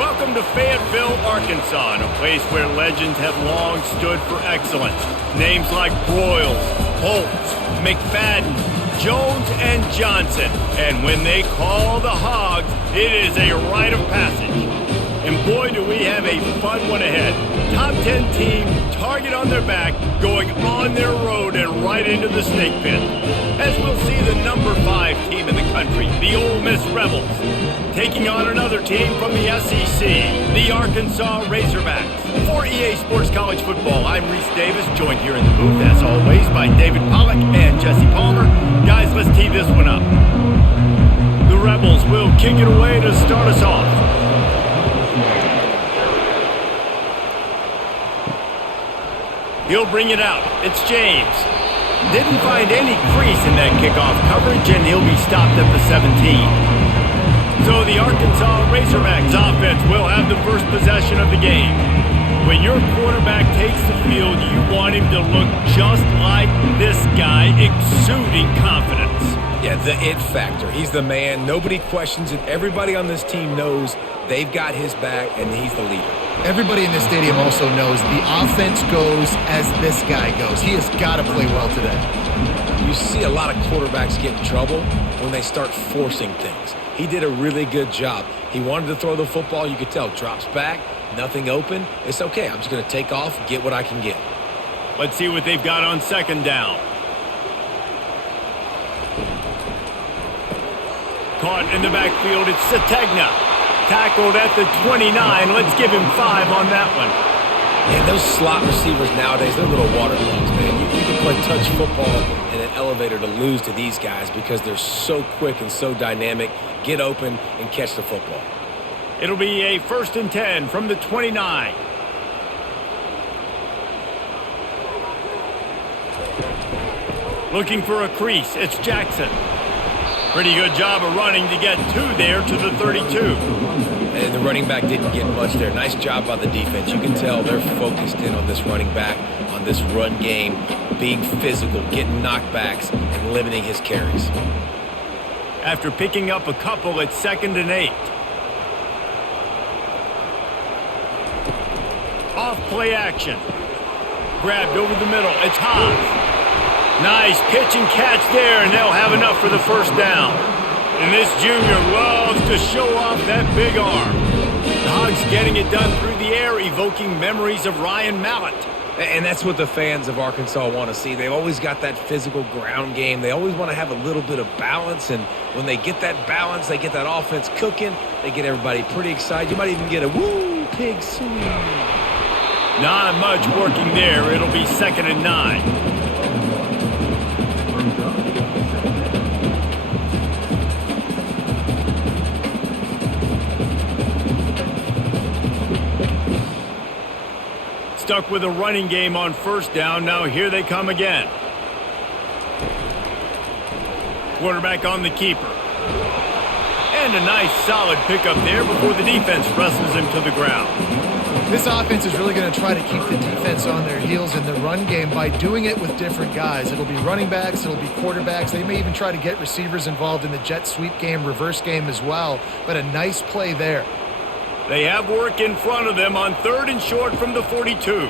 Welcome to Fayetteville, Arkansas, a place where legends have long stood for excellence. Names like Broyles, Holtz, McFadden, Jones, and Johnson. And when they call the Hogs, it is a rite of passage. And boy, do we have a fun one ahead. Top 10 team, target on their back, going on their road and right into the snake pit. As we'll see the number 5 team in the country, the Ole Miss Rebels, taking on another team from the SEC, the Arkansas Razorbacks. For EA Sports College Football, I'm Reese Davis, joined here in the booth, as always, by David Pollack and Jesse Palmer. Guys, let's tee this one up. The Rebels will kick it away to start us off. He'll bring it out. It's James. Didn't find any crease in that kickoff coverage, and he'll be stopped at the 17. So the Arkansas Razorbacks offense will have the first possession of the game. When your quarterback takes the field, you want him to look just like this guy, exuding confidence. Yeah, the it factor. He's the man. Nobody questions it. Everybody on this team knows they've got his back, and he's the leader. Everybody in this stadium also knows the offense goes as this guy goes. He has got to play well today. You see a lot of quarterbacks get in trouble when they start forcing things. He did a really good job. He wanted to throw the football. You could tell. Drops back, nothing open. It's okay. I'm just going to take off, get what I can get. Let's see what they've got on second down. Caught in the backfield, it's Sategna. Tackled at the 29. Let's give him 5 on that one. Man, those slot receivers nowadays, they're little water dogs, man. You can play touch football in an elevator to lose to these guys because they're so quick and so dynamic. Get open and catch the football. It'll be a 1st and 10 from the 29. Looking for a crease. It's Jackson. Pretty good job of running to get 2 there to the 32. And the running back didn't get much there. Nice job by the defense. You can tell they're focused in on this running back, on this run game, being physical, getting knockbacks, and limiting his carries. After picking up a couple, it's 2nd and 8. Off play action. Grabbed over the middle. It's Hobbs. Nice pitch and catch there, and they'll have enough for the 1st down. And this junior loves to show off that big arm. The Hogs getting it done through the air, evoking memories of Ryan Mallett. And that's what the fans of Arkansas want to see. They've always got that physical ground game. They always want to have a little bit of balance, and when they get that balance, they get that offense cooking, they get everybody pretty excited. You might even get a woo, pig swing. Not much working there. It'll be 2nd and 9. Stuck with a running game on 1st down. Now here they come again. Quarterback on the keeper. And a nice solid pickup there before the defense wrestles him to the ground. This offense is really going to try to keep the defense on their heels in the run game by doing it with different guys. It'll be running backs, it'll be quarterbacks. They may even try to get receivers involved in the jet sweep game, reverse game as well. But a nice play there. They have work in front of them on 3rd and short from the 42.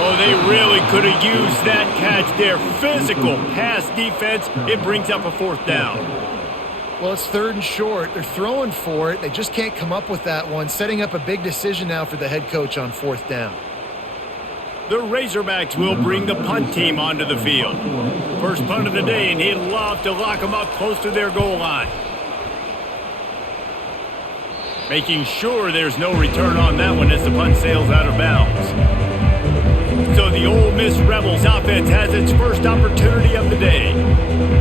Oh, they really could have used that catch there. Physical pass defense. It brings up a 4th down. Well, it's 3rd and short. They're throwing for it. They just can't come up with that one. Setting up a big decision now for the head coach on 4th down. The Razorbacks will bring the punt team onto the field. First punt of the day, and he'd love to lock them up close to their goal line. Making sure there's no return on that one as the punt sails out of bounds. So the Ole Miss Rebels offense has its first opportunity of the day.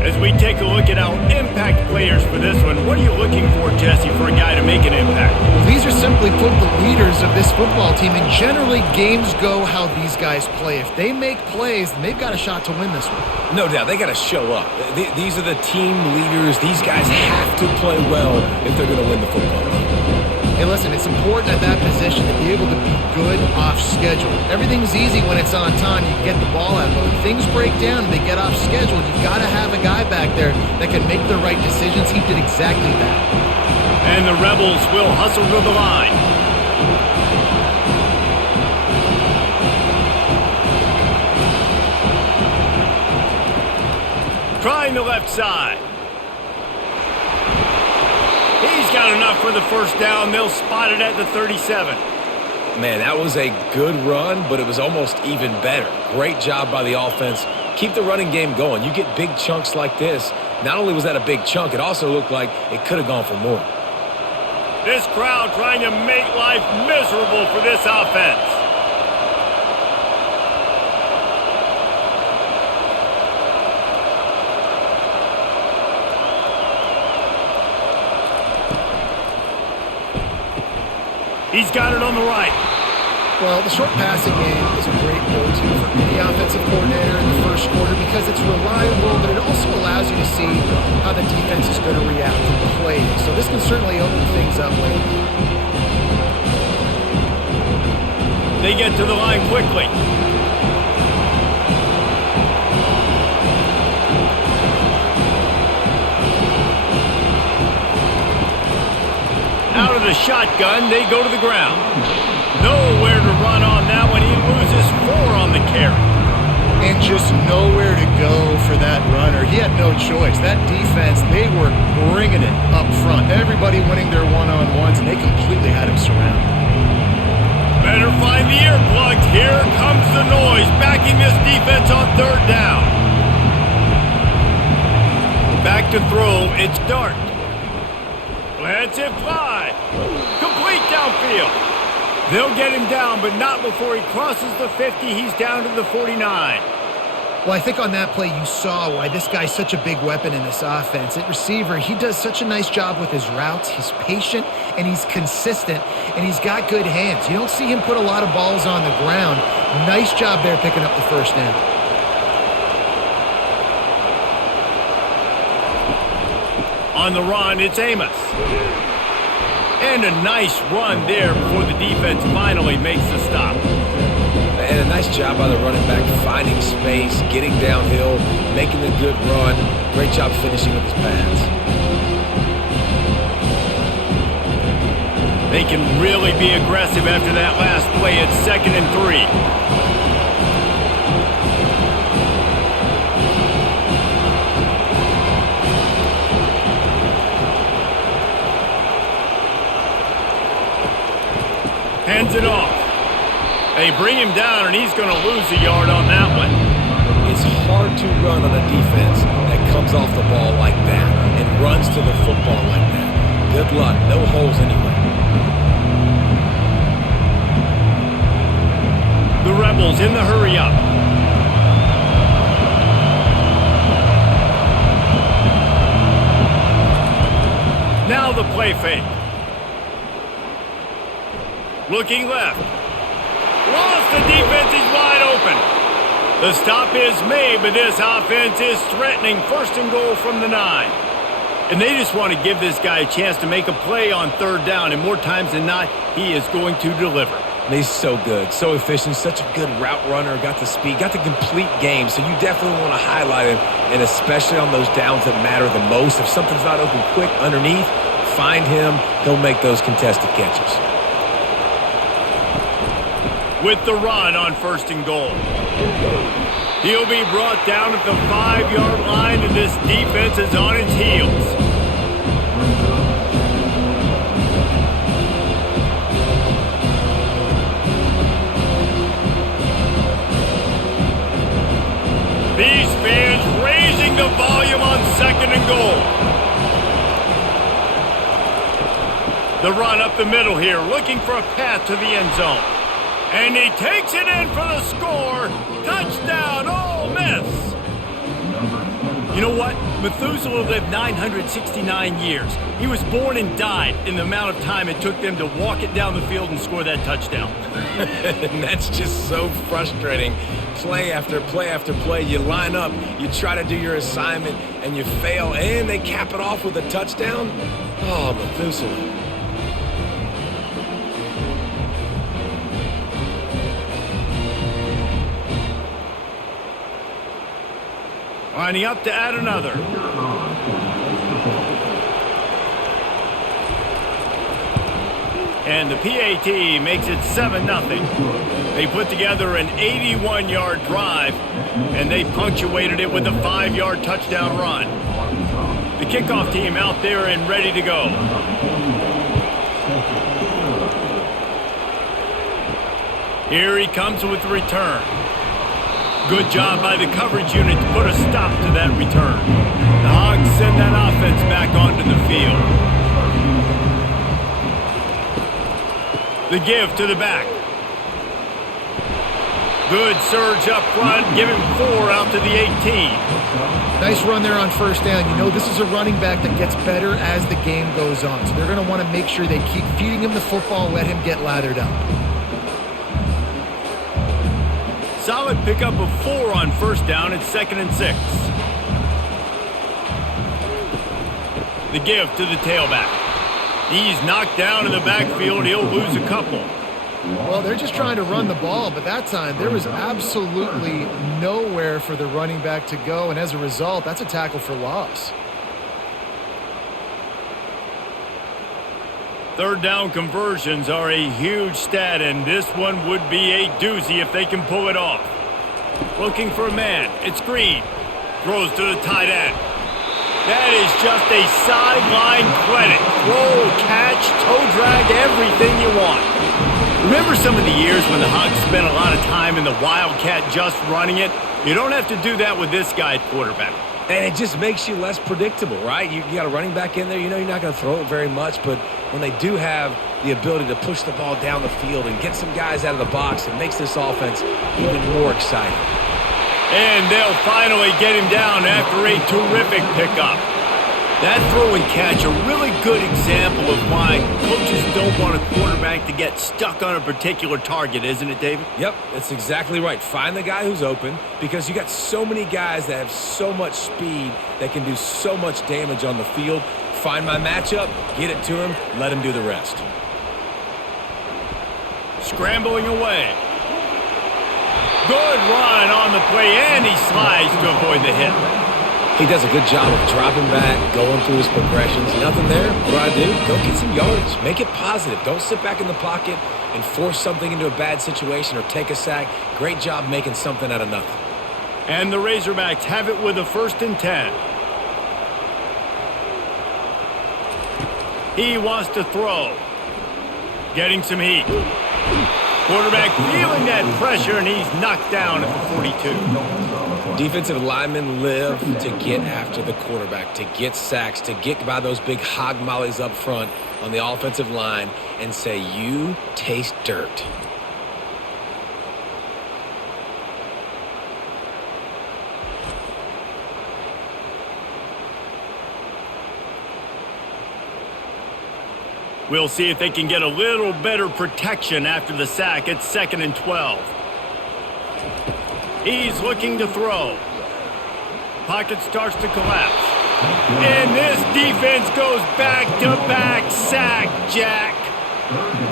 As we take a look at our impact players for this one, what are you looking for, Jesse, for a guy to make an impact? Well, these are simply put the leaders of this football team, and generally games go how these guys play. If they make plays, then they've got a shot to win this one. No doubt. They got to show up. These are the team leaders. These guys have to play well if they're going to win the football game. Hey, listen, it's important at that position to be able to be good off schedule. Everything's easy when it's on time. You get the ball out. But when things break down and they get off schedule, you've got to have a guy back there that can make the right decisions. He did exactly that. And the Rebels will hustle to the line. Trying the left side. He's got enough for the first down. They'll spot it at the 37. Man, that was a good run, but it was almost even better. Great job by the offense. Keep the running game going. You get big chunks like this. Not only was that a big chunk, it also looked like it could have gone for more. This crowd trying to make life miserable for this offense. He's got it on the right. Well, the short passing game is a great go-to for any offensive coordinator in the first quarter because it's reliable, but it also allows you to see how the defense is going to react to plays. So this can certainly open things up late. They get to the line quickly. Out of the shotgun, they go to the ground. Nowhere to run on that one. He loses 4 on the carry. And just nowhere to go for that runner. He had no choice. That defense, they were bringing it up front. Everybody winning their one-on-ones, and they completely had him surrounded. Better find the earplugs. Here comes the noise, backing this defense on 3rd down. Back to throw. It's Dart. Lets it fly. Complete downfield. They'll get him down, but not before he crosses the 50. He's down to the 49. Well, I think on that play you saw why this guy's such a big weapon in this offense. At receiver, he does such a nice job with his routes. He's patient, and he's consistent, and he's got good hands. You don't see him put a lot of balls on the ground. Nice job there picking up the first down. On the run, it's Amos. And a nice run there before the defense finally makes the stop. And a nice job by the running back, finding space, getting downhill, making a good run. Great job finishing with his pads. They can really be aggressive after that last play. It's 2nd and 3. Hands it off. They bring him down, and he's going to lose a yard on that one. It's hard to run on a defense that comes off the ball like that and runs to the football like that. Good luck. No holes anyway. The Rebels in the hurry-up. Now the play fake. Looking left. Lost the defense. He's wide open. The stop is made, but this offense is threatening 1st and goal from the 9. And they just want to give this guy a chance to make a play on 3rd down, and more times than not, he is going to deliver. And he's so good, so efficient, such a good route runner, got the speed, got the complete game, so you definitely want to highlight him, and especially on those downs that matter the most. If something's not open quick underneath, find him. He'll make those contested catches. With the run on 1st and goal. He'll be brought down at the 5-yard line, and this defense is on its heels. These fans raising the volume on 2nd and goal. The run up the middle here, looking for a path to the end zone. And he takes it in for the score. Touchdown, Ole Miss. You know what? Methuselah lived 969 years. He was born and died in the amount of time it took them to walk it down the field and score that touchdown. And that's just so frustrating. Play after play after play. You line up, you try to do your assignment, and you fail, and they cap it off with a touchdown. Oh, Methuselah. Lining up to add another. And the PAT makes it 7-0. They put together an 81-yard drive, and they punctuated it with a 5-yard touchdown run. The kickoff team out there and ready to go. Here he comes with the return. Good job by the coverage unit to put a stop to that return. The Hogs send that offense back onto the field. The give to the back. Good surge up front, give him 4 out to the 18. Nice run there on first down. You know, this is a running back that gets better as the game goes on. So they're going to want to make sure they keep feeding him the football and let him get lathered up. Solid pickup of 4 on first down. It's 2nd and 6. The give to the tailback. He's knocked down in the backfield. He'll lose a couple. Well, they're just trying to run the ball, but that time there was absolutely nowhere for the running back to go, and as a result, that's a tackle for loss. Third down conversions are a huge stat, and this one would be a doozy if they can pull it off. Looking for a man. It's Green. Throws to the tight end. That is just a sideline credit. Throw, catch, toe drag, everything you want. Remember some of the years when the Hogs spent a lot of time in the Wildcat just running it? You don't have to do that with this guy at quarterback. And it just makes you less predictable, right? You got a running back in there. You know you're not going to throw it very much, but when they do have the ability to push the ball down the field and get some guys out of the box, it makes this offense even more exciting. And they'll finally get him down after a terrific pickup. That throw and catch, a really good example of why coaches don't want a quarterback to get stuck on a particular target, isn't it, David? Yep, that's exactly right. Find the guy who's open because you got so many guys that have so much speed that can do so much damage on the field. Find my matchup, get it to him, let him do the rest. Scrambling away. Good run on the play, and he slides to avoid the hit. He does a good job of dropping back, going through his progressions. Nothing there. What do? Go get some yardage. Make it positive. Don't sit back in the pocket and force something into a bad situation or take a sack. Great job making something out of nothing. And the Razorbacks have it with a 1st and 10. He wants to throw. Getting some heat. Quarterback feeling that pressure, and he's knocked down at the 42. Defensive linemen live to get after the quarterback, to get sacks, to get by those big hog mollies up front on the offensive line and say, you taste dirt. We'll see if they can get a little better protection after the sack. It's 2nd and 12. He's looking to throw. Pocket starts to collapse. And this defense goes back-to-back sack, Jack.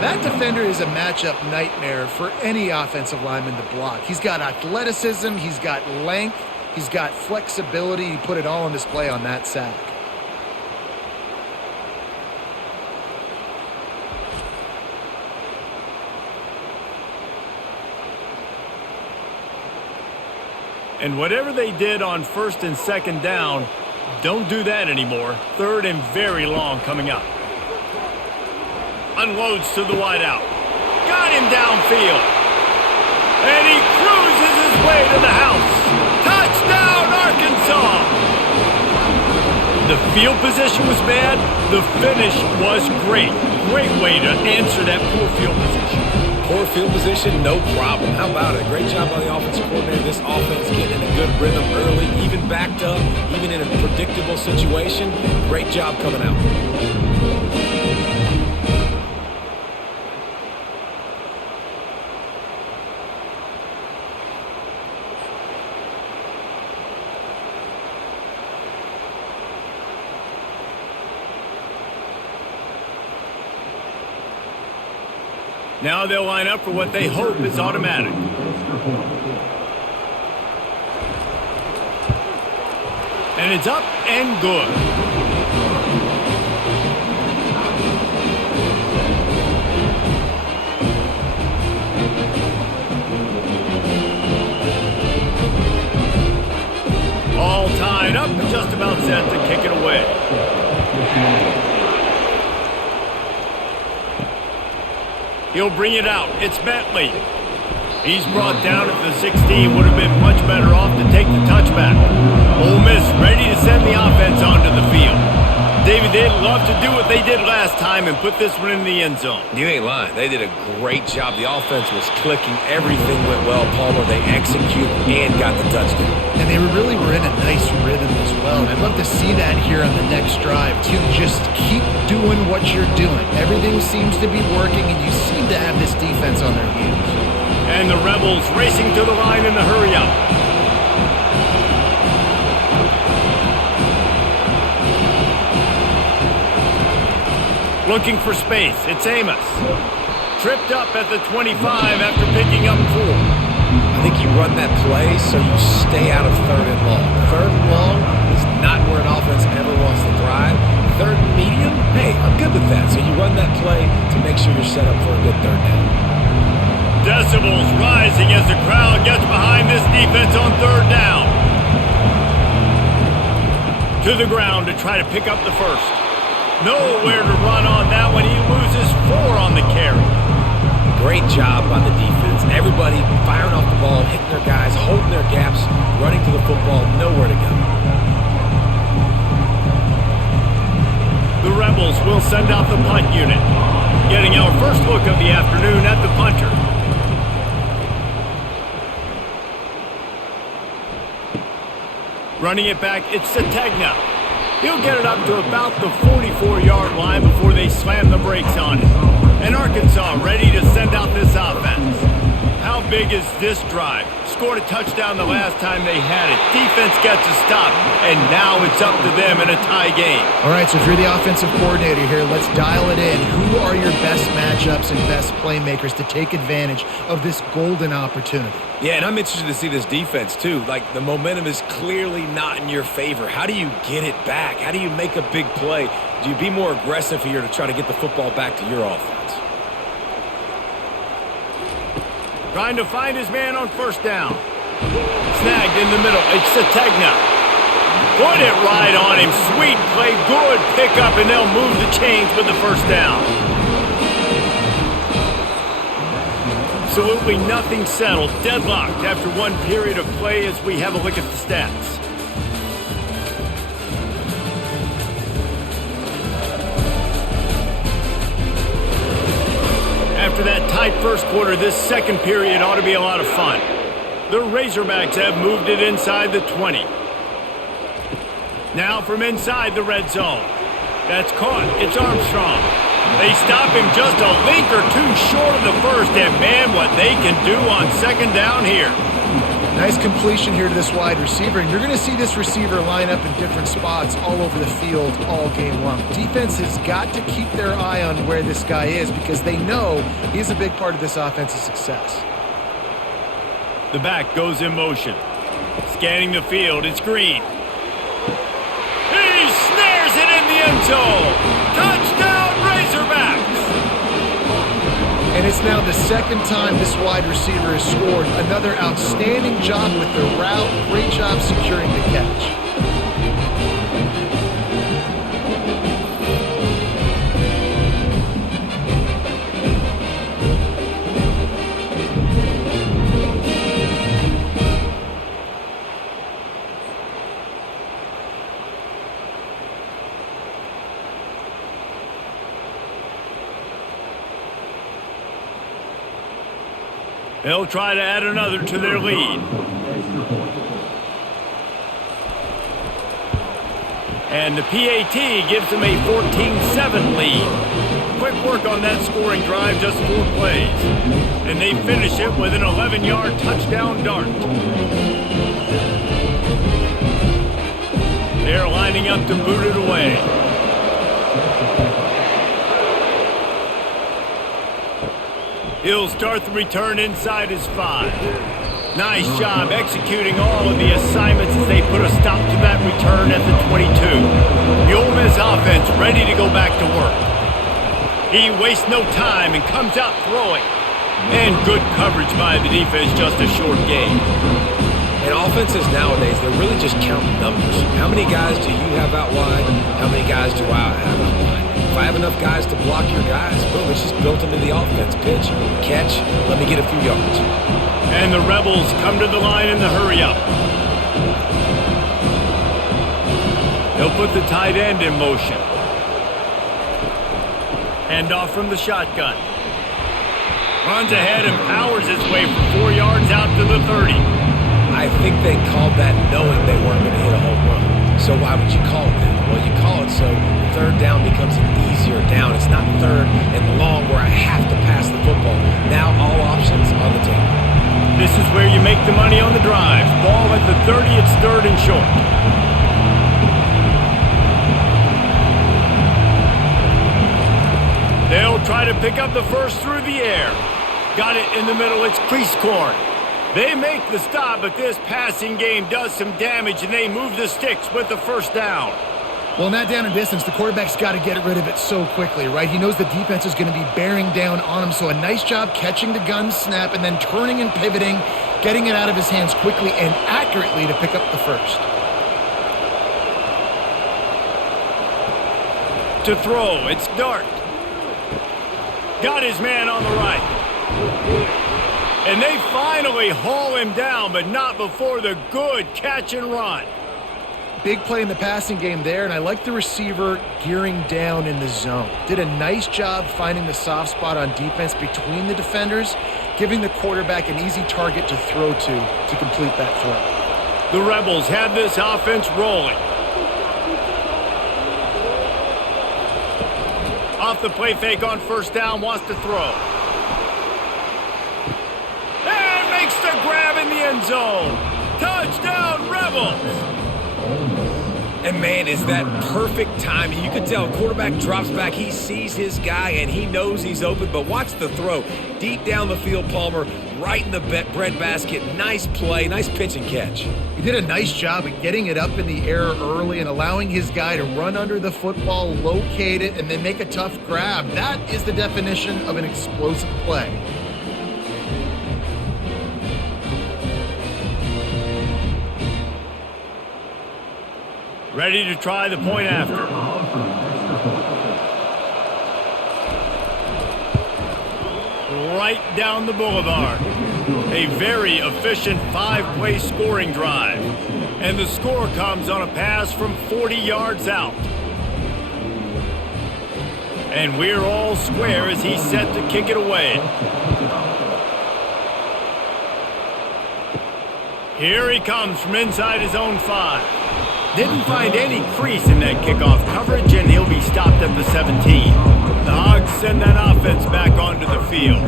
That defender is a matchup nightmare for any offensive lineman to block. He's got athleticism, he's got length, he's got flexibility. He put it all on display on that sack. And whatever they did on 1st and 2nd down, don't do that anymore. 3rd and very long coming up. Unloads to the wideout. Got him downfield. And he cruises his way to the house. Touchdown, Arkansas! The field position was bad. The finish was great. Great way to answer that poor field position. Poor field position, no problem. How about it? Great job by the offensive coordinator. This offense getting in a good rhythm early, even backed up, even in a predictable situation. Great job coming out. Now they'll line up for what they hope is automatic. And it's up and good. He'll bring it out. It's Bentley. He's brought down at the 16. Would have been much better off to take the touchback. Ole Miss ready to send the offense onto the field. David, they'd love to do what they did last time and put this one in the end zone. You ain't lying. They did a great job. The offense was clicking. Everything went well, Palmer. They executed and got the touchdown. And they really were in a nice rhythm as well. And I'd love to see that here on the next drive, too. Just keep doing what you're doing. Everything seems to be working, and you seem to have this defense on their heels. And the Rebels racing to the line in the hurry-up. Looking for space. It's Amos. Tripped up at the 25 after picking up 4. I think you run that play so you stay out of 3rd and long. 3rd and long is not where an offense ever wants to thrive. 3rd and medium, hey, I'm good with that. So you run that play to make sure you're set up for a good 3rd down. Decibels rising as the crowd gets behind this defense on 3rd down. To the ground to try to pick up the first. Nowhere to run on that one. He loses 4 on the carry. Great job by the defense. Everybody firing off the ball, hitting their guys, holding their gaps, running to the football, nowhere to go. The Rebels will send out the punt unit. Getting our first look of the afternoon at the punter. Running it back, it's Sategna. He'll get it up to about the 44-yard line before they slam the brakes on it. And Arkansas ready to send out this offense. How big is this drive? Scored a touchdown the last time they had it. Defense gets a stop, and now it's up to them in a tie game. All right, so if you're the offensive coordinator here, let's dial it in. Who are your best matchups and best playmakers to take advantage of this golden opportunity? Yeah, and I'm interested to see this defense, too. Like, the momentum is clearly not in your favor. How do you get it back? How do you make a big play? Do you be more aggressive here to try to get the football back to your offense? Trying to find his man on 1st down. Snagged in the middle. It's Sategna. Put it right on him. Sweet play. Good pickup, and they'll move the chains with the 1st down. Absolutely nothing settled. Deadlocked after one period of play as we have a look at the stats. After that tight first quarter, this second period ought to be a lot of fun. The Razorbacks have moved it inside the 20. Now from inside the red zone. That's caught. It's Armstrong. They stop him just a link or 2 short of the first, and man, what they can do on 2nd down here. Nice completion here to this wide receiver, and you're going to see this receiver line up in different spots all over the field all game long. Defense has got to keep their eye on where this guy is because they know he's a big part of this offense's success. The back goes in motion. Scanning the field, it's Green. He snares it in the end zone. Touchdown, Razorbacks! And it's now the 2nd time this wide receiver has scored. Another outstanding job with the route. Great job securing the catch. They'll try to add another to their lead. And the PAT gives them a 14-7 lead. Quick work on that scoring drive, just 4 plays. And they finish it with an 11-yard touchdown dart. They're lining up to boot it away. He'll start the return inside his 5. Nice job executing all of the assignments as they put a stop to that return at the 22. The Ole Miss offense ready to go back to work. He wastes no time and comes out throwing. And good coverage by the defense, just a short gain. And offenses nowadays, they're really just counting numbers. How many guys do you have out wide? How many guys do I have out wide? if I have enough guys to block your guys, boom, it's just built into the offense. Pitch, catch, let me get a few yards. And the Rebels come to the line in the hurry-up. They'll put the tight end in motion. Handoff from the shotgun. Runs ahead and powers his way for 4 yards out to the 30. I think they called that knowing they weren't going to hit a home run. So why would you call it that? Well, you call it so third down becomes an easier down. It's not third and long where I have to pass the football. Now all options on the table. This is where you make the money on the drive. Ball at the 30, it's third and short. They'll try to pick up the first through the air. Got it in the middle, it's crease corn. They make the stop, but this passing game does some damage, and they move the sticks with the first down. Well, in that down and distance, the quarterback's got to get rid of it so quickly, right? He knows the defense is going to be bearing down on him, so a nice job catching the gun snap and then turning and pivoting, getting it out of his hands quickly and accurately to pick up the first. To throw, it's Dart. Got his man on the right. And they finally haul him down, but not before the good catch and run. Big play in the passing game there, and I like the receiver gearing down in the zone. Did a nice job finding the soft spot on defense between the defenders, giving the quarterback an easy target to throw to complete that throw. The Rebels have this offense rolling. Off the play fake on first down, wants to throw. And makes the grab in the end zone. Touchdown, Rebels! And man, is that perfect timing. You can tell quarterback drops back, he sees his guy, and he knows he's open, but watch the throw. Deep down the field, Palmer, right in the bread basket. Nice play, nice pitch and catch. He did a nice job of getting it up in the air early and allowing his guy to run under the football, locate it, and then make a tough grab. That is the definition of an explosive play. Ready to try the point after. Right down the boulevard. A very efficient 5-play scoring drive. And the score comes on a pass from 40 yards out. And we're all square as he's set to kick it away. Here he comes from inside his own 5. Didn't find any crease in that kickoff coverage, and he'll be stopped at the 17. The Hogs send that offense back onto the field.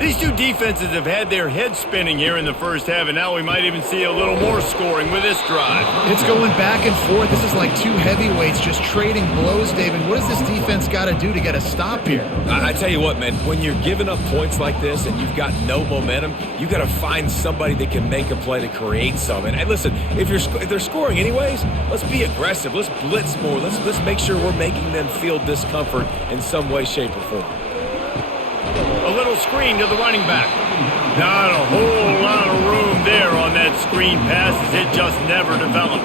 These two defenses have had their heads spinning here in the first half, and now we might even see a little more scoring with this drive. It's going back and forth. This is like two heavyweights just trading blows, David. What does this defense got to do to get a stop here? I tell you what, man, when you're giving up points like this and you've got no momentum, you got to find somebody that can make a play to create some. And listen, if they're scoring anyways, let's be aggressive. Let's blitz more. Let's make sure we're making them feel discomfort in some way, shape, or form. A little screen to the running back. Not a whole lot of room there on that screen pass as it just never developed.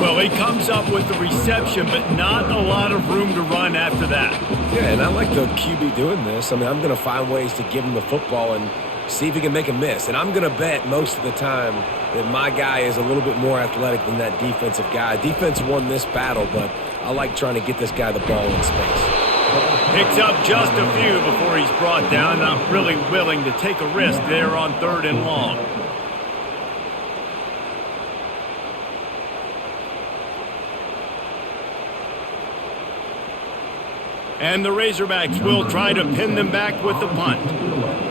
Well, he comes up with the reception, but not a lot of room to run after that. Yeah, and I like the QB doing this. I mean, I'm going to find ways to give him the football and see if he can make a miss. And I'm going to bet most of the time that my guy is a little bit more athletic than that defensive guy. Defense won this battle, but I like trying to get this guy the ball in space. Picks up just a few before he's brought down. Not really willing to take a risk there on third and long. And the Razorbacks will try to pin them back with the punt.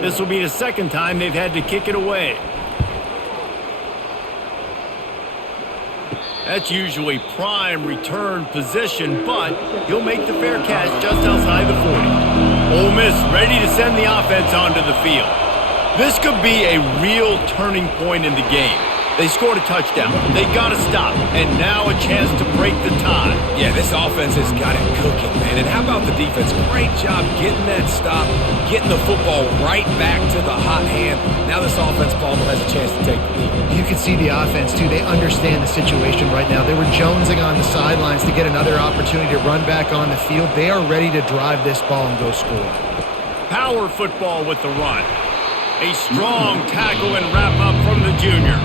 This will be the second time they've had to kick it away. That's usually prime return position, but he'll make the fair catch just outside the 40. Ole Miss ready to send the offense onto the field. This could be a real turning point in the game. They scored a touchdown. They got to stop. And now a chance to break the tie. Yeah, this offense has got it cooking, man. And how about the defense? Great job getting that stop, getting the football right back to the hot hand. Now this offense, Palmer, has a chance to take the lead. You can see the offense, too. They understand the situation right now. They were jonesing on the sidelines to get another opportunity to run back on the field. They are ready to drive this ball and go score. Power football with the run. A strong tackle and wrap-up from the junior.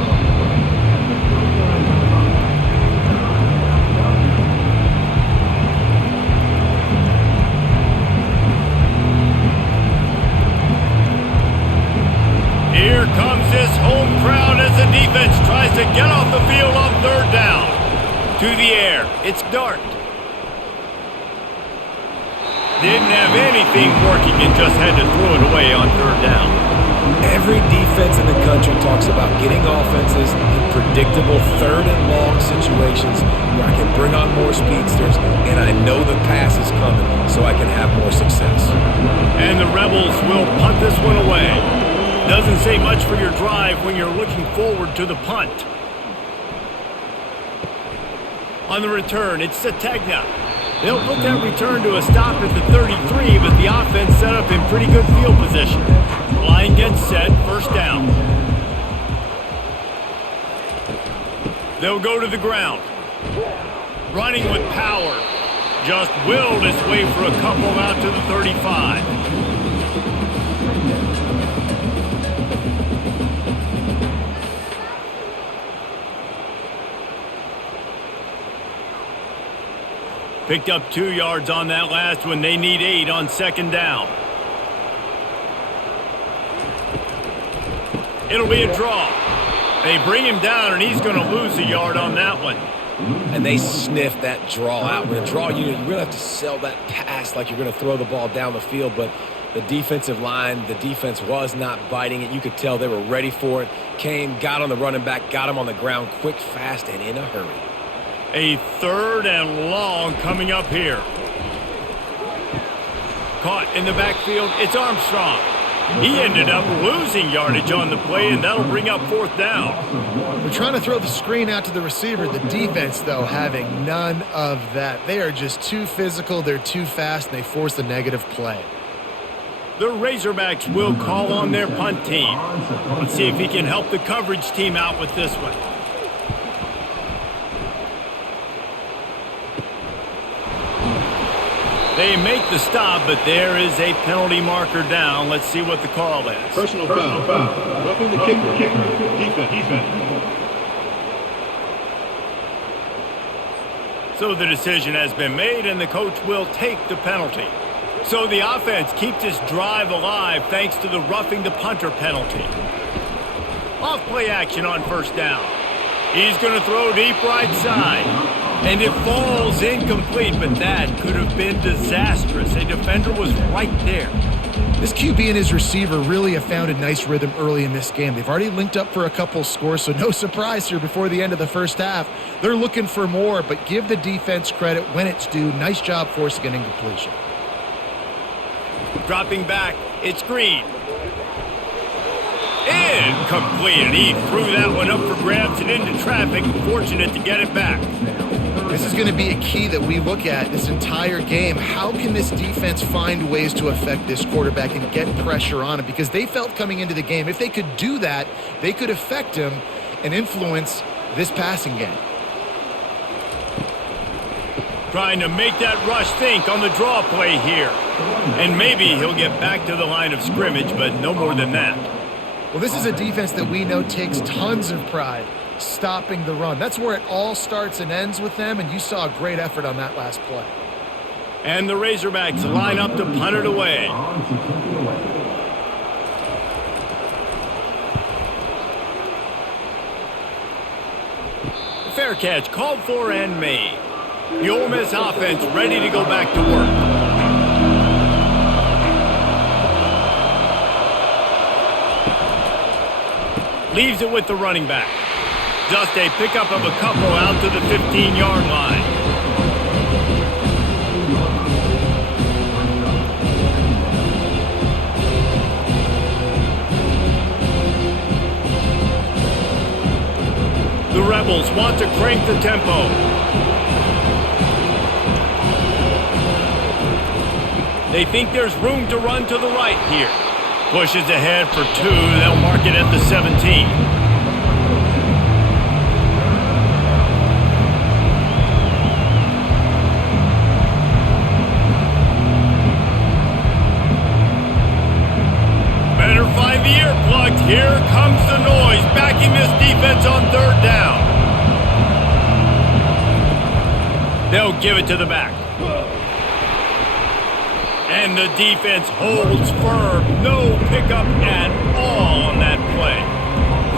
Here comes this home crowd as the defense tries to get off the field on third down. To the air. It's Dart. Didn't have anything working and just had to throw it away on third down. Every defense in the country talks about getting offenses in predictable third and long situations where I can bring on more speedsters and I know the pass is coming so I can have more success. And the Rebels will punt this one away. Doesn't say much for your drive when you're looking forward to the punt. On the return, it's Sategna. They'll put that return to a stop at the 33, but the offense set up in pretty good field position. Line gets set, first down. They'll go to the ground. Running with power. Just willed his way for a couple out to the 35. Picked up 2 yards on that last one. They need 8 on second down. It'll be a draw. They bring him down, and he's going to lose a yard on that one. And they sniff that draw out. With a draw unit, you really have to sell that pass like you're going to throw the ball down the field. But the defensive line, the defense was not biting it. You could tell they were ready for it. Came, got on the running back, got him on the ground quick, fast, and in a hurry. A third and long coming up here. Caught in the backfield, it's Armstrong. He ended up losing yardage on the play, and that'll bring up fourth down. We're trying to throw the screen out to the receiver. The defense, though, having none of that. They are just too physical, they're too fast, and they force a negative play. The Razorbacks will call on their punt team. Let's see if he can help the coverage team out with this one. They make the stop, but there is a penalty marker down. Let's see what the call is. Personal foul. Roughing the kicker. Defense. So the decision has been made, and the coach will take the penalty. So the offense keeps this drive alive thanks to the roughing the punter penalty. Off play action on first down. He's going to throw deep right side. And it falls incomplete, but that could have been disastrous. A defender was right there. This QB and his receiver really have found a nice rhythm early in this game. They've already linked up for a couple scores, so no surprise here before the end of the first half. They're looking for more, but give the defense credit when it's due. Nice job forcing an incompletion. Dropping back, it's Green. Incomplete, and he threw that one up for grabs and into traffic. Fortunate to get it back. This is going to be a key that we look at this entire game. How can this defense find ways to affect this quarterback and get pressure on him? Because they felt coming into the game, if they could do that, they could affect him and influence this passing game. Trying to make that rush think on the draw play here. And maybe he'll get back to the line of scrimmage, but no more than that. Well, this is a defense that we know takes tons of pride stopping the run. That's where it all starts and ends with them, and you saw a great effort on that last play. And the Razorbacks line up to punt it away. Fair catch called for and made. The Ole Miss offense ready to go back to work. Leaves it with the running back. Just a pickup of a couple out to the 15-yard line. Rebels want to crank the tempo. They think there's room to run to the right here. Pushes ahead for 2. They'll mark it at the 17. Better find the earplugs. Here comes the noise, backing this defense on 3rd down. They'll give it to the back. And the defense holds firm. No pickup at all on that play.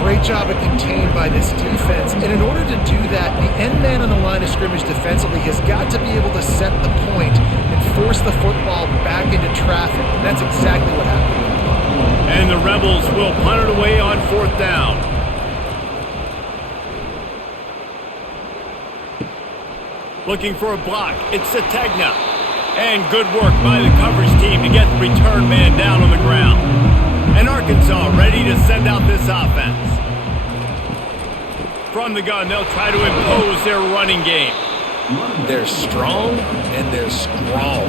Great job of contained by this defense. And in order to do that, the end man on the line of scrimmage defensively has got to be able to set the point and force the football back into traffic. And that's exactly what happened. And the Rebels will punt it away on 4th down. Looking for a block. It's Sategna. And good work by the coverage team to get the return man down on the ground. And Arkansas ready to send out this offense. From the gun, they'll try to impose their running game. They're strong and they're strong.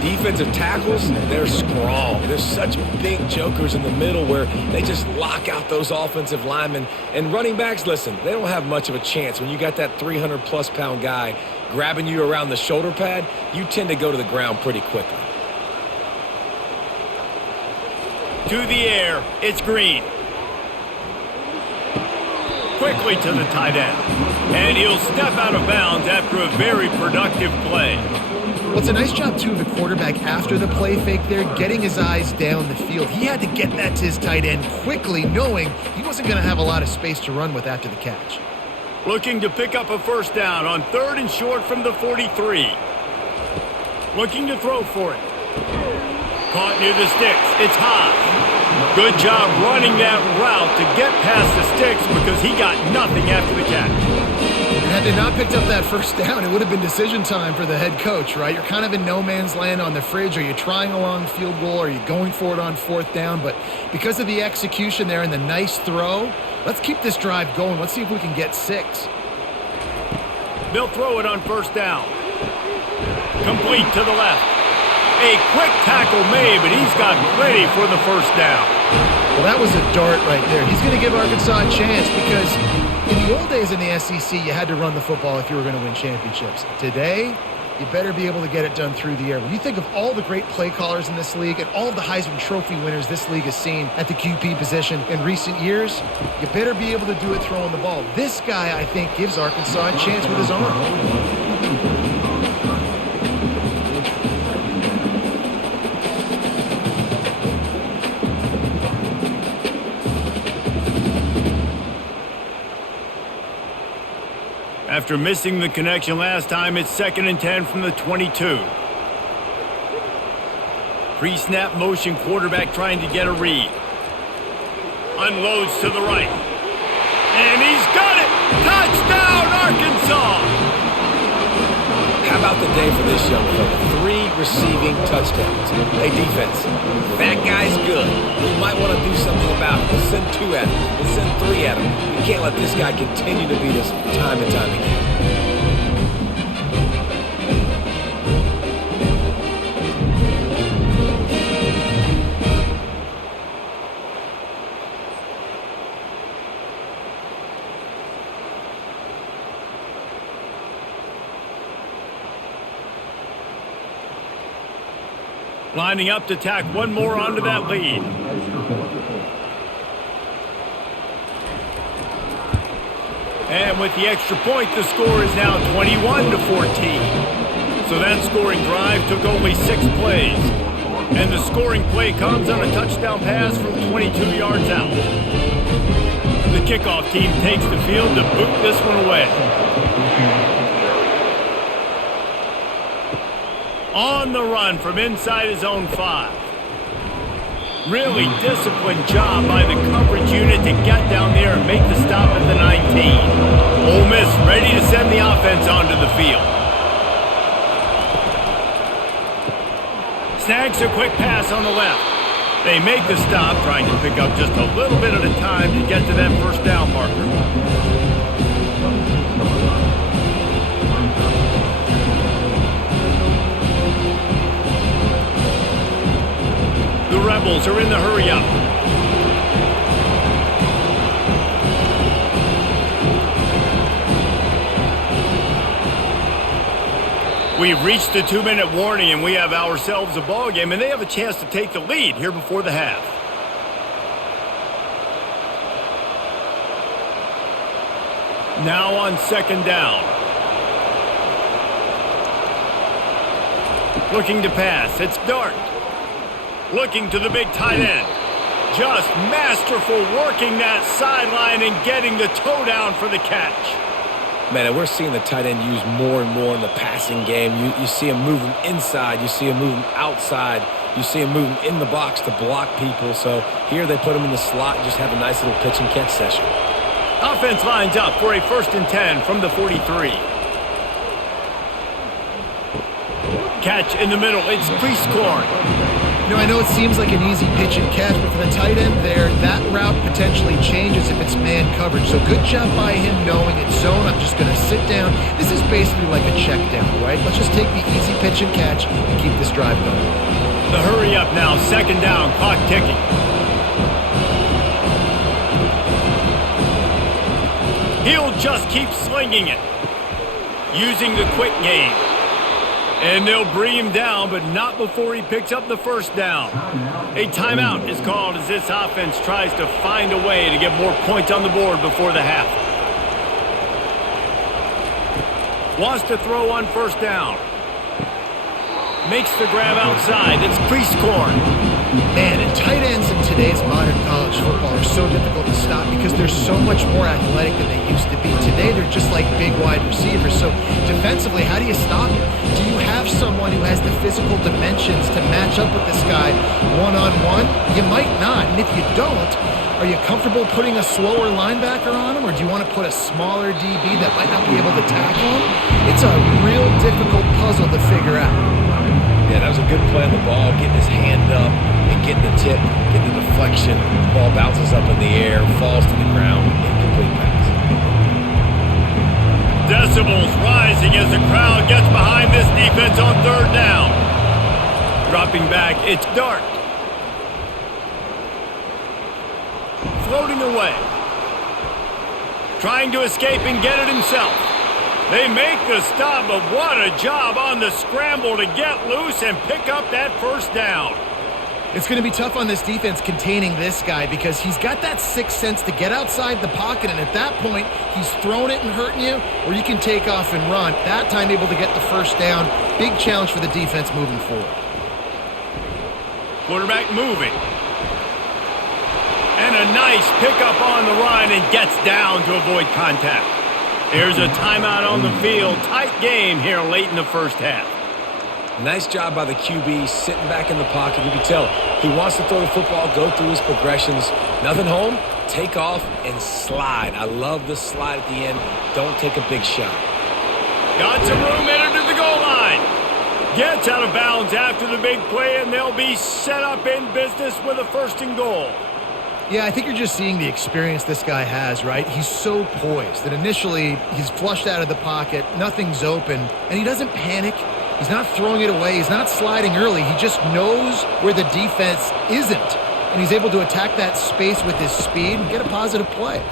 Defensive tackles, they're strong. There's such big jokers in the middle where they just lock out those offensive linemen. And running backs, listen, they don't have much of a chance. When you got that 300-plus pound guy grabbing you around the shoulder pad, you tend to go to the ground pretty quickly. To the air, it's Green. Quickly to the tight end. And he'll step out of bounds after a very productive play. Well, it's a nice job, too, of the quarterback after the play fake there, getting his eyes down the field. He had to get that to his tight end quickly, knowing he wasn't going to have a lot of space to run with after the catch. Looking to pick up a 1st down on 3rd and short from the 43. Looking to throw for it. Caught near the sticks. It's Haas. Good job running that route to get past the sticks because he got nothing after the catch. And had they not picked up that 1st down, it would have been decision time for the head coach, right? You're kind of in no man's land on the fridge. Are you trying a long field goal? Are you going for it on 4th down? But because of the execution there and the nice throw, let's keep this drive going. Let's see if we can get 6. They'll throw it on 1st down. Complete to the left. A quick tackle made, but he's got ready for the 1st down. Well, that was a dart right there. He's going to give Arkansas a chance because in the old days in the SEC, you had to run the football if you were going to win championships. Today, you better be able to get it done through the air. When you think of all the great play callers in this league and all of the Heisman Trophy winners this league has seen at the QB position in recent years, you better be able to do it throwing the ball. This guy, I think, gives Arkansas a chance with his arm. After missing the connection last time, it's 2nd and 10 from the 22. Pre-snap motion, quarterback trying to get a read. Unloads to the right. And he's got it! Touchdown, Arkansas! How about the day for this young fella? 3 receiving touchdowns. Hey, defense, that guy's good. You might want to do something about it. Let's send 2 at him. Let's send 3 at him. You can't let this guy continue to beat us time and time again. Lining up to tack one more onto that lead. And with the extra point, the score is now 21-14. So that scoring drive took only 6 plays. And the scoring play comes on a touchdown pass from 22 yards out. The kickoff team takes the field to boot this one away. On the run from inside his own 5. Really disciplined job by the coverage unit to get down there and make the stop at the 19. Ole Miss ready to send the offense onto the field. Snags a quick pass on the left. They make the stop, trying to pick up just a little bit at a time to get to that 1st down marker. The Rebels are in the hurry-up. We've reached the 2-minute warning, and we have ourselves a ball game, and they have a chance to take the lead here before the half. Now on second down. Looking to pass. It's Dart. Looking to the big tight end. Just masterful working that sideline and getting the toe down for the catch. Man, we're seeing the tight end used more and more in the passing game. You see him moving inside. You see him moving outside. You see him moving in the box to block people. So here they put him in the slot and just have a nice little pitch and catch session. Offense lines up for a 1st and 10 from the 43. Catch in the middle. It's Prescorn. You know, I know it seems like an easy pitch and catch, but for the tight end there, that route potentially changes if it's man coverage. So good job by him knowing it's zone. I'm just going to sit down. This is basically like a check down, right? Let's just take the easy pitch and catch and keep this drive going. The hurry up now. Second down. Clock ticking. He'll just keep slinging it. Using the quick game. And they'll bring him down, but not before he picks up the first down. A timeout is called as this offense tries to find a way to get more points on the board before the half. Wants to throw on first down. Makes the grab outside. It's Prescorn. Man, and tight ends in today's modern college football are so difficult to stop because they're so much more athletic than they used to be. Today, they're just like big wide receivers. So defensively, how do you stop it? Do you have someone who has the physical dimensions to match up with this guy one-on-one? You might not. And if you don't, are you comfortable putting a slower linebacker on him, or do you want to put a smaller DB that might not be able to tackle him? It's a real difficult puzzle to figure out. Yeah, that was a good play on the ball, getting his hand up and getting the tip, getting the deflection. Ball bounces up in the air, falls to the ground, incomplete pass. Decibels rising as the crowd gets behind this defense on third down. Dropping back, it's Dart. Floating away. Trying to escape and get it himself. They make the stop, but what a job on the scramble to get loose and pick up that first down. It's going to be tough on this defense containing this guy because he's got that sixth sense to get outside the pocket, and at that point, he's throwing it and hurting you, or you can take off and run. That time able to get the first down. Big challenge for the defense moving forward. Quarterback moving. And a nice pickup on the run and gets down to avoid contact. There's a timeout on the field. Tight game here late in the first half. Nice job by the QB sitting back in the pocket. You can tell he wants to throw the football, go through his progressions. Nothing home, take off, and slide. I love the slide at the end. Don't take a big shot. Got some room, entered to the goal line. Gets out of bounds after the big play, and they'll be set up in business with a 1st and goal. Yeah, I think you're just seeing the experience this guy has, right? He's so poised that initially he's flushed out of the pocket, nothing's open, and he doesn't panic. He's not throwing it away. He's not sliding early. He just knows where the defense isn't, and he's able to attack that space with his speed and get a positive play.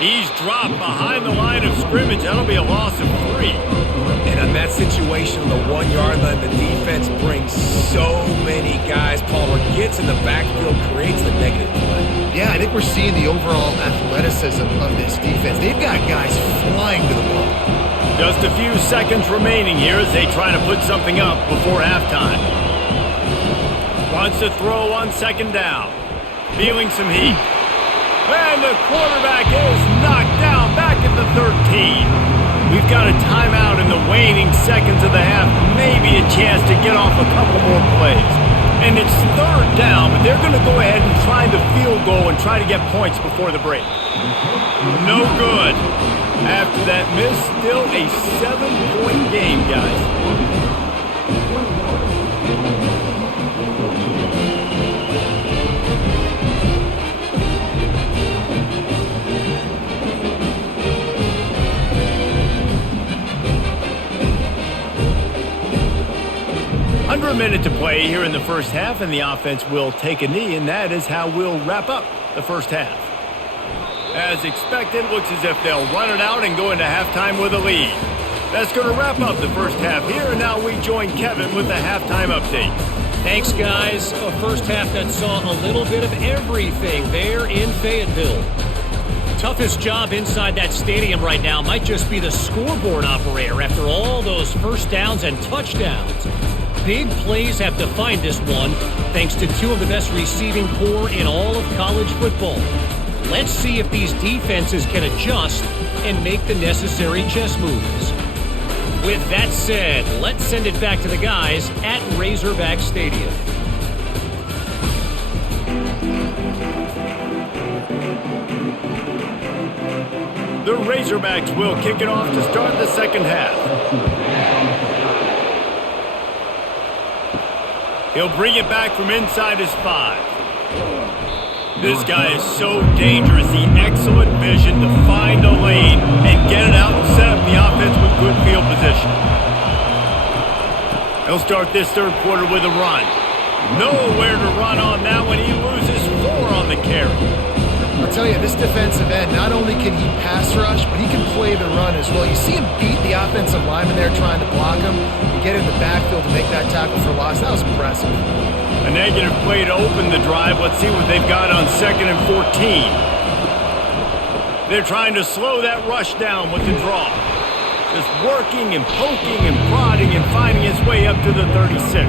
He's dropped behind the line of scrimmage. That'll be a loss of 3. And on that situation, on the 1 yard line, the defense brings so many guys. Palmer gets in the backfield, creates the negative play. Yeah, I think we're seeing the overall athleticism of this defense. They've got guys flying to the ball. Just a few seconds remaining here as they try to put something up before halftime. Wants to throw on second down. Feeling some heat. And the quarterback is knocked down back at the 13. We've got a timeout in the waning seconds of the half. Maybe a chance to get off a couple more plays. And it's third down, but they're going to go ahead and try the field goal and try to get points before the break. No good. After that miss, still a 7-point game, guys. minute to play here in the first half, and the offense will take a knee, and that is how we'll wrap up the first half. As expected, looks as if they'll run it out and go into halftime with a lead. That's going to wrap up the first half here, and now we join Kevin with the halftime update. Thanks, guys. A first half that saw a little bit of everything there in Fayetteville. Toughest job inside that stadium right now might just be the scoreboard operator after all those first downs and touchdowns. Big plays have defined this one, thanks to two of the best receiving corps in all of college football. Let's see if these defenses can adjust and make the necessary chess moves. With that said, let's send it back to the guys at Razorback Stadium. The Razorbacks will kick it off to start the second half. He'll bring it back from inside his 5. This guy is so dangerous. The excellent vision to find a lane and get it out and set up the offense with good field position. He'll start this third quarter with a run. Nowhere to run on that one. He loses 4 on the carry. I'll tell you, this defensive end, not only can he pass rush, but he can play the run as well. You see him beat the offensive lineman there trying to block him and get in the backfield to make that tackle for loss. That was impressive. A negative play to open the drive. Let's see what they've got on 2nd and 14. They're trying to slow that rush down with the draw. Just working and poking and prodding and finding his way up to the 36.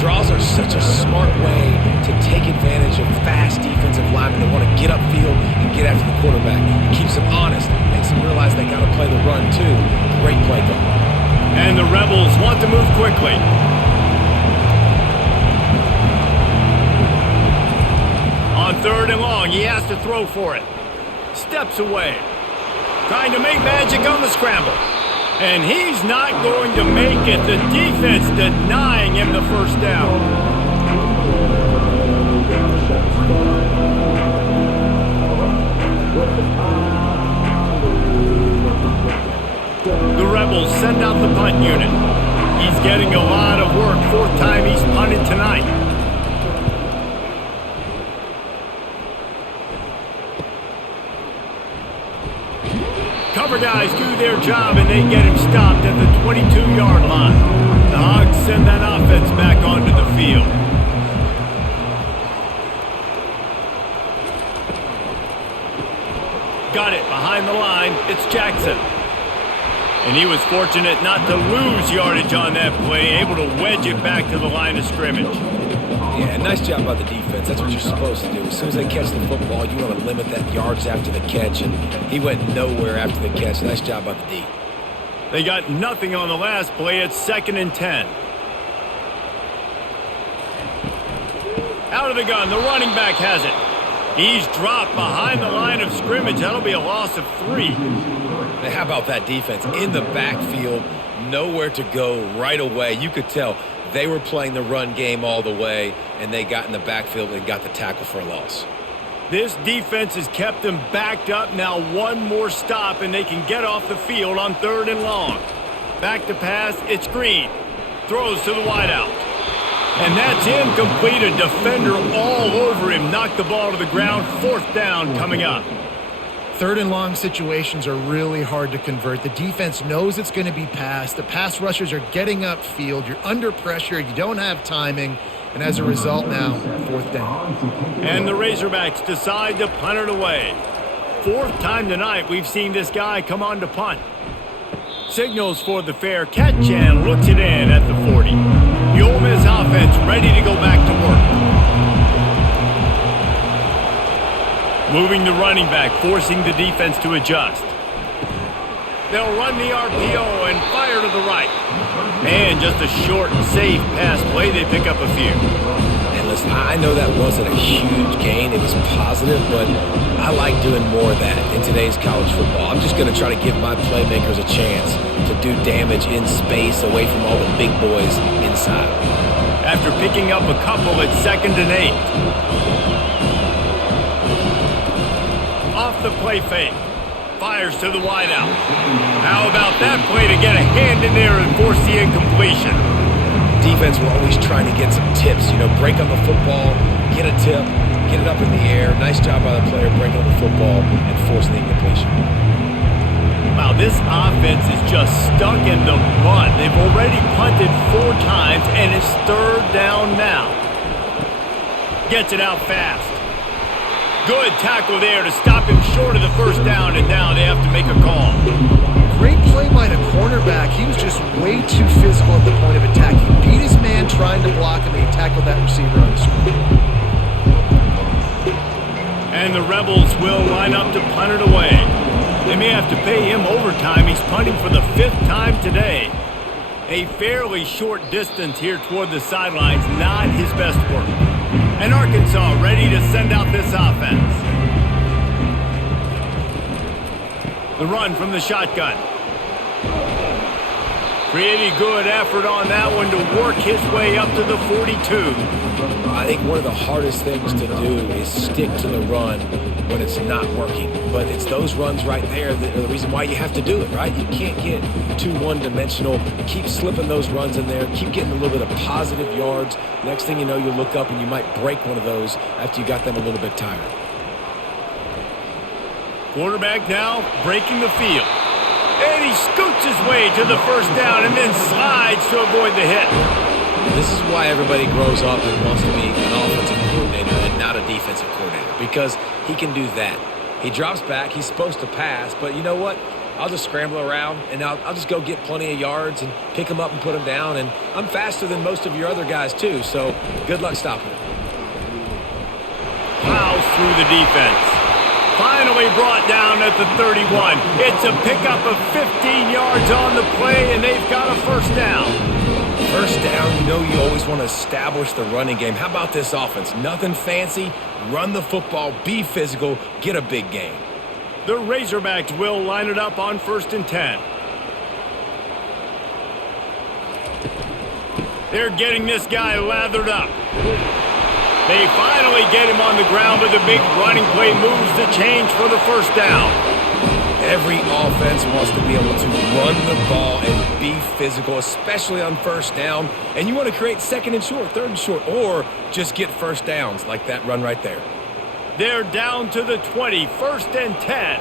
Draws are such a smart way to take advantage of fast defensive linemen that want to get upfield and get after the quarterback. It keeps them honest, makes them realize they got to play the run too. Great play call. And the Rebels want to move quickly. On 3rd and long, he has to throw for it. Steps away. Trying to make magic on the scramble. And he's not going to make it. The defense denying him the first down. The Rebels send out the punt unit. He's getting a lot of work. 4th time he's punted tonight. Cover guys do their job, and they get him stopped at the 22-yard line. The Hogs send that offense back onto the field. Got it behind the line. It's Jackson. And he was fortunate not to lose yardage on that play, able to wedge it back to the line of scrimmage. Yeah, nice job by the defense. That's what you're supposed to do. As soon as they catch the football, you want to limit that yards after the catch, and he went nowhere after the catch. Nice job by the D. They got nothing on the last play. It's 2nd and 10. Out of the gun, the running back has it. He's dropped behind the line of scrimmage. That'll be a loss of 3. Now, how about that defense? In the backfield, nowhere to go right away. You could tell they were playing the run game all the way, and they got in the backfield and got the tackle for a loss. This defense has kept them backed up. Now one more stop, and they can get off the field on 3rd and long. Back to pass, it's Green. Throws to the wideout. And that's incomplete. A defender all over him. Knocked the ball to the ground. 4th down coming up. 3rd and long situations are really hard to convert. The defense knows it's going to be passed. The pass rushers are getting upfield. You're under pressure. You don't have timing. And as a result now, 4th down. And the Razorbacks decide to punt it away. 4th time tonight we've seen this guy come on to punt. Signals for the fair catch and looks it in at the 40. The Ole Miss offense ready to go back to work. Moving the running back, forcing the defense to adjust. They'll run the RPO and fire to the right. And just a short, safe pass play. They pick up a few. And listen, I know that wasn't a huge gain. It was positive, but I like doing more of that in today's college football. I'm just going to try to give my playmakers a chance to do damage in space away from all the big boys inside. After picking up a couple, it's 2nd and 8. Off the play fake. Fires to the wideout. How about that play to get a hand in there and force the incompletion? defense were always trying to get some tips, break on the football, get a tip, get it up in the air. Nice job by the player breaking on the football and forcing the incompletion. Wow, this offense is just stuck in the mud. They've already punted 4 times, and it's 3rd down now. Gets it out fast. Good tackle there to stop him short of the 1st down, and now they have to make a call. Great play by the cornerback. He was just way too physical at the point of attack. He beat his man trying to block him, and he tackled that receiver on the screen. And the Rebels will line up to punt it away. They may have to pay him overtime. He's punting for the 5th time today. A fairly short distance here toward the sidelines, not his best work. And Arkansas ready to send out this offense. The run from the shotgun. Pretty good effort on that one to work his way up to the 42. I think one of the hardest things to do is stick to the run when it's not working. But it's those runs right there that are the reason why you have to do it, right? You can't get too one-dimensional. Keep slipping those runs in there. Keep getting a little bit of positive yards. Next thing you know, you look up and you might break one of those after you got them a little bit tired. Quarterback now breaking the field. And he scoots his way to the 1st down and then slides to avoid the hit. This is why everybody grows up and wants to be an offensive coordinator and not a defensive coordinator, because he can do that. He drops back. He's supposed to pass, but you know what? I'll just scramble around, and I'll just go get plenty of yards and pick him up and put him down, and I'm faster than most of your other guys too, so good luck stopping him. Plows through the defense. Finally brought down at the 31. It's a pickup of 15 yards on the play, and they've got a 1st down. 1st down, you always want to establish the running game. How about this offense? Nothing fancy. Run the football, be physical, get a big gain. The Razorbacks will line it up on 1st and 10. They're getting this guy lathered up. They finally get him on the ground, but the big running play moves the change for the 1st down. Every offense wants to be able to run the ball and be physical, especially on 1st down. And you want to create 2nd and short, 3rd and short, or just get 1st downs like that run right there. They're down to the 20, 1st and 10.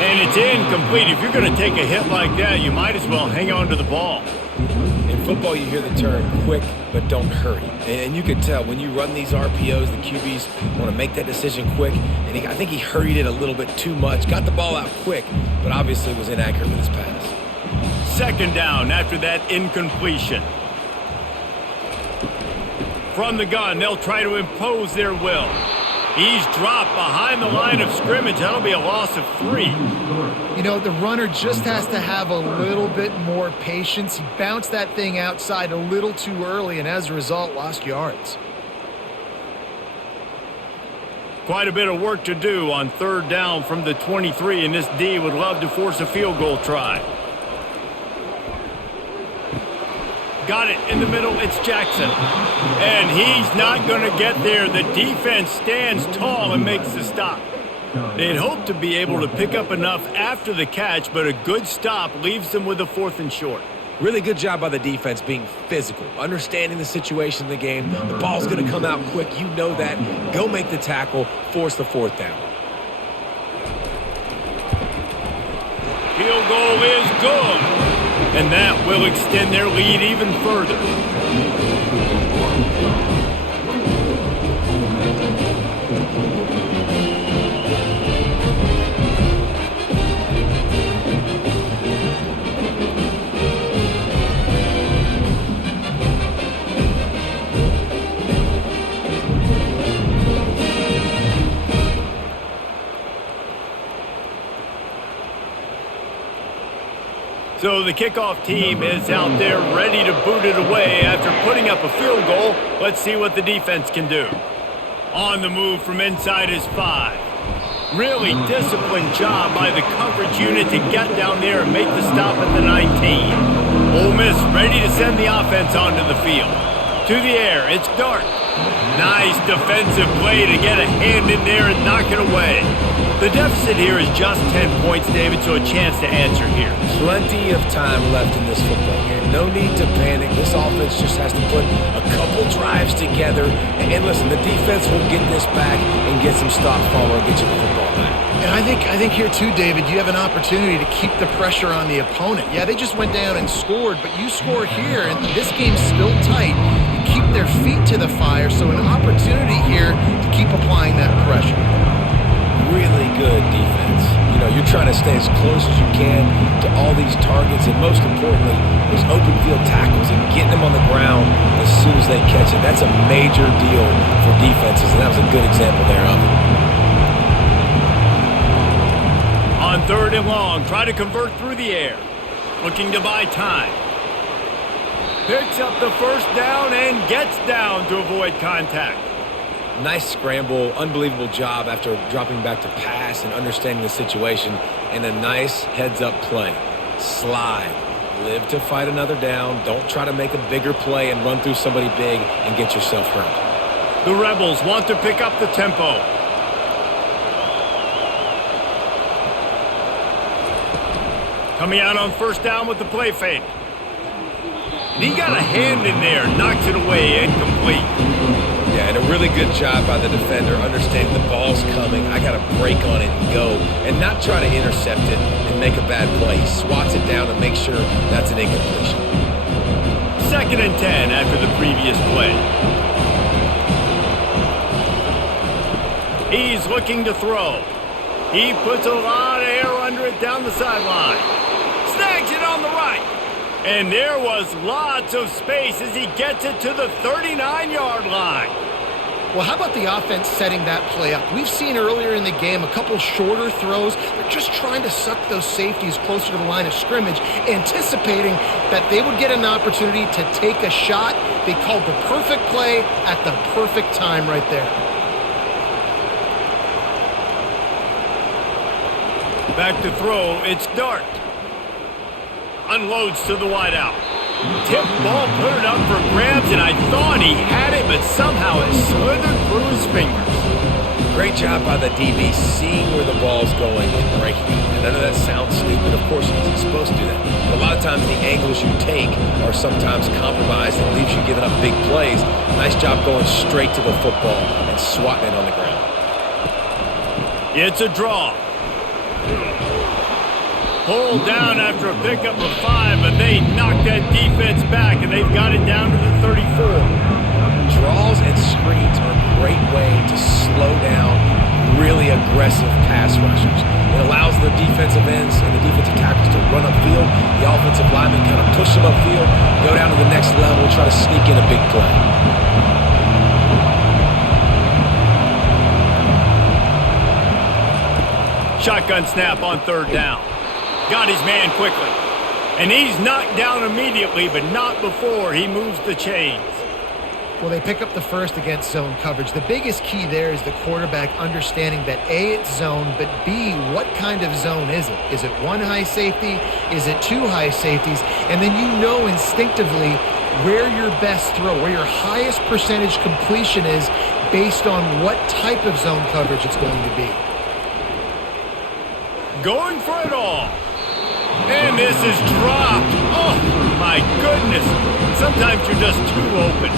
And it's incomplete. If you're going to take a hit like that, you might as well hang on to the ball. In football, you hear the term quick, but don't hurry. And you can tell when you run these RPOs, the QBs want to make that decision quick. And I think he hurried it a little bit too much. Got the ball out quick, but obviously was inaccurate with his pass. 2nd down after that incompletion. From the gun, they'll try to impose their will. He's dropped behind the line of scrimmage. That'll be a loss of 3. The runner just has to have a little bit more patience. He bounced that thing outside a little too early, and as a result, lost yards. Quite a bit of work to do on 3rd down from the 23, and this D would love to force a field goal try. Got it in the middle, it's Jackson. And he's not going to get there. The defense stands tall and makes the stop. They'd hope to be able to pick up enough after the catch, but a good stop leaves them with a 4th and short. Really good job by the defense being physical, understanding the situation of the game. The ball's going to come out quick. You know that. Go make the tackle, force the 4th down. Field goal is good. And that will extend their lead even further. So the kickoff team is out there ready to boot it away after putting up a field goal. Let's see what the defense can do. On the move from inside his 5. Really disciplined job by the coverage unit to get down there and make the stop at the 19. Ole Miss ready to send the offense onto the field. To the air, it's Dart. Nice defensive play to get a hand in there and knock it away. The deficit here is just 10 points, David, so a chance to answer here. Plenty of time left in this football game. No need to panic. This offense just has to put a couple drives together. And listen, the defense will get this back and get some stops following and get you the football back. And I think here too, David, you have an opportunity to keep the pressure on the opponent. Yeah, they just went down and scored, but you score here, and this game's still tight. You keep their feet to the fire, so an opportunity here to keep applying that pressure. Really good defense. You know, you're trying to stay as close as you can to all these targets, and most importantly, those open field tackles and getting them on the ground as soon as they catch it. That's a major deal for defenses, and that was a good example there of it. On 3rd and long, try to convert through the air. Looking to buy time. Picks up the first down and gets down to avoid contact. Nice scramble, unbelievable job after dropping back to pass and understanding the situation, and a nice heads-up play. Slide. Live to fight another down. Don't try to make a bigger play and run through somebody big and get yourself hurt. The Rebels want to pick up the tempo. Coming out on 1st down with the play fake. And he got a hand in there, knocks it away, incomplete. Yeah, and a really good job by the defender, understanding the ball's coming. I got to break on it and go, and not try to intercept it and make a bad play. He swats it down and makes sure that's an incompletion. 2nd and 10 after the previous play. He's looking to throw. He puts a lot of air under it down the sideline. Snags it on the right. And there was lots of space as he gets it to the 39-yard line. Well, how about the offense setting that play up? We've seen earlier in the game a couple shorter throws. They're just trying to suck those safeties closer to the line of scrimmage, anticipating that they would get an opportunity to take a shot. They called the perfect play at the perfect time right there. Back to throw, it's Dart. Unloads to the wideout. Tip ball, put it up for grabs, and I thought he had it, but somehow it slithered through his fingers. Great job by the DB seeing where the ball's going and breaking it. And I know that sounds stupid. Of course, he's supposed to do that. But a lot of times the angles you take are sometimes compromised and leaves you giving up big plays. Nice job going straight to the football and swatting it on the ground. It's a draw. Pulled down after a pickup of 5, but they knocked that defense back, and they've got it down to the 34. Draws and screens are a great way to slow down really aggressive pass rushers. It allows the defensive ends and the defensive tackles to run upfield. The offensive linemen kind of push them upfield, go down to the next level, try to sneak in a big play. Shotgun snap on 3rd down. Got his man quickly. And he's knocked down immediately, but not before he moves the chains. Well, they pick up the first against zone coverage. The biggest key there is the quarterback understanding that A, it's zone, but B, what kind of zone is it? Is it one high safety? Is it two high safeties? And then you know instinctively where your best throw, where your highest percentage completion is based on what type of zone coverage it's going to be. Going for it all. And this is dropped. Oh, my goodness. Sometimes you're just too open.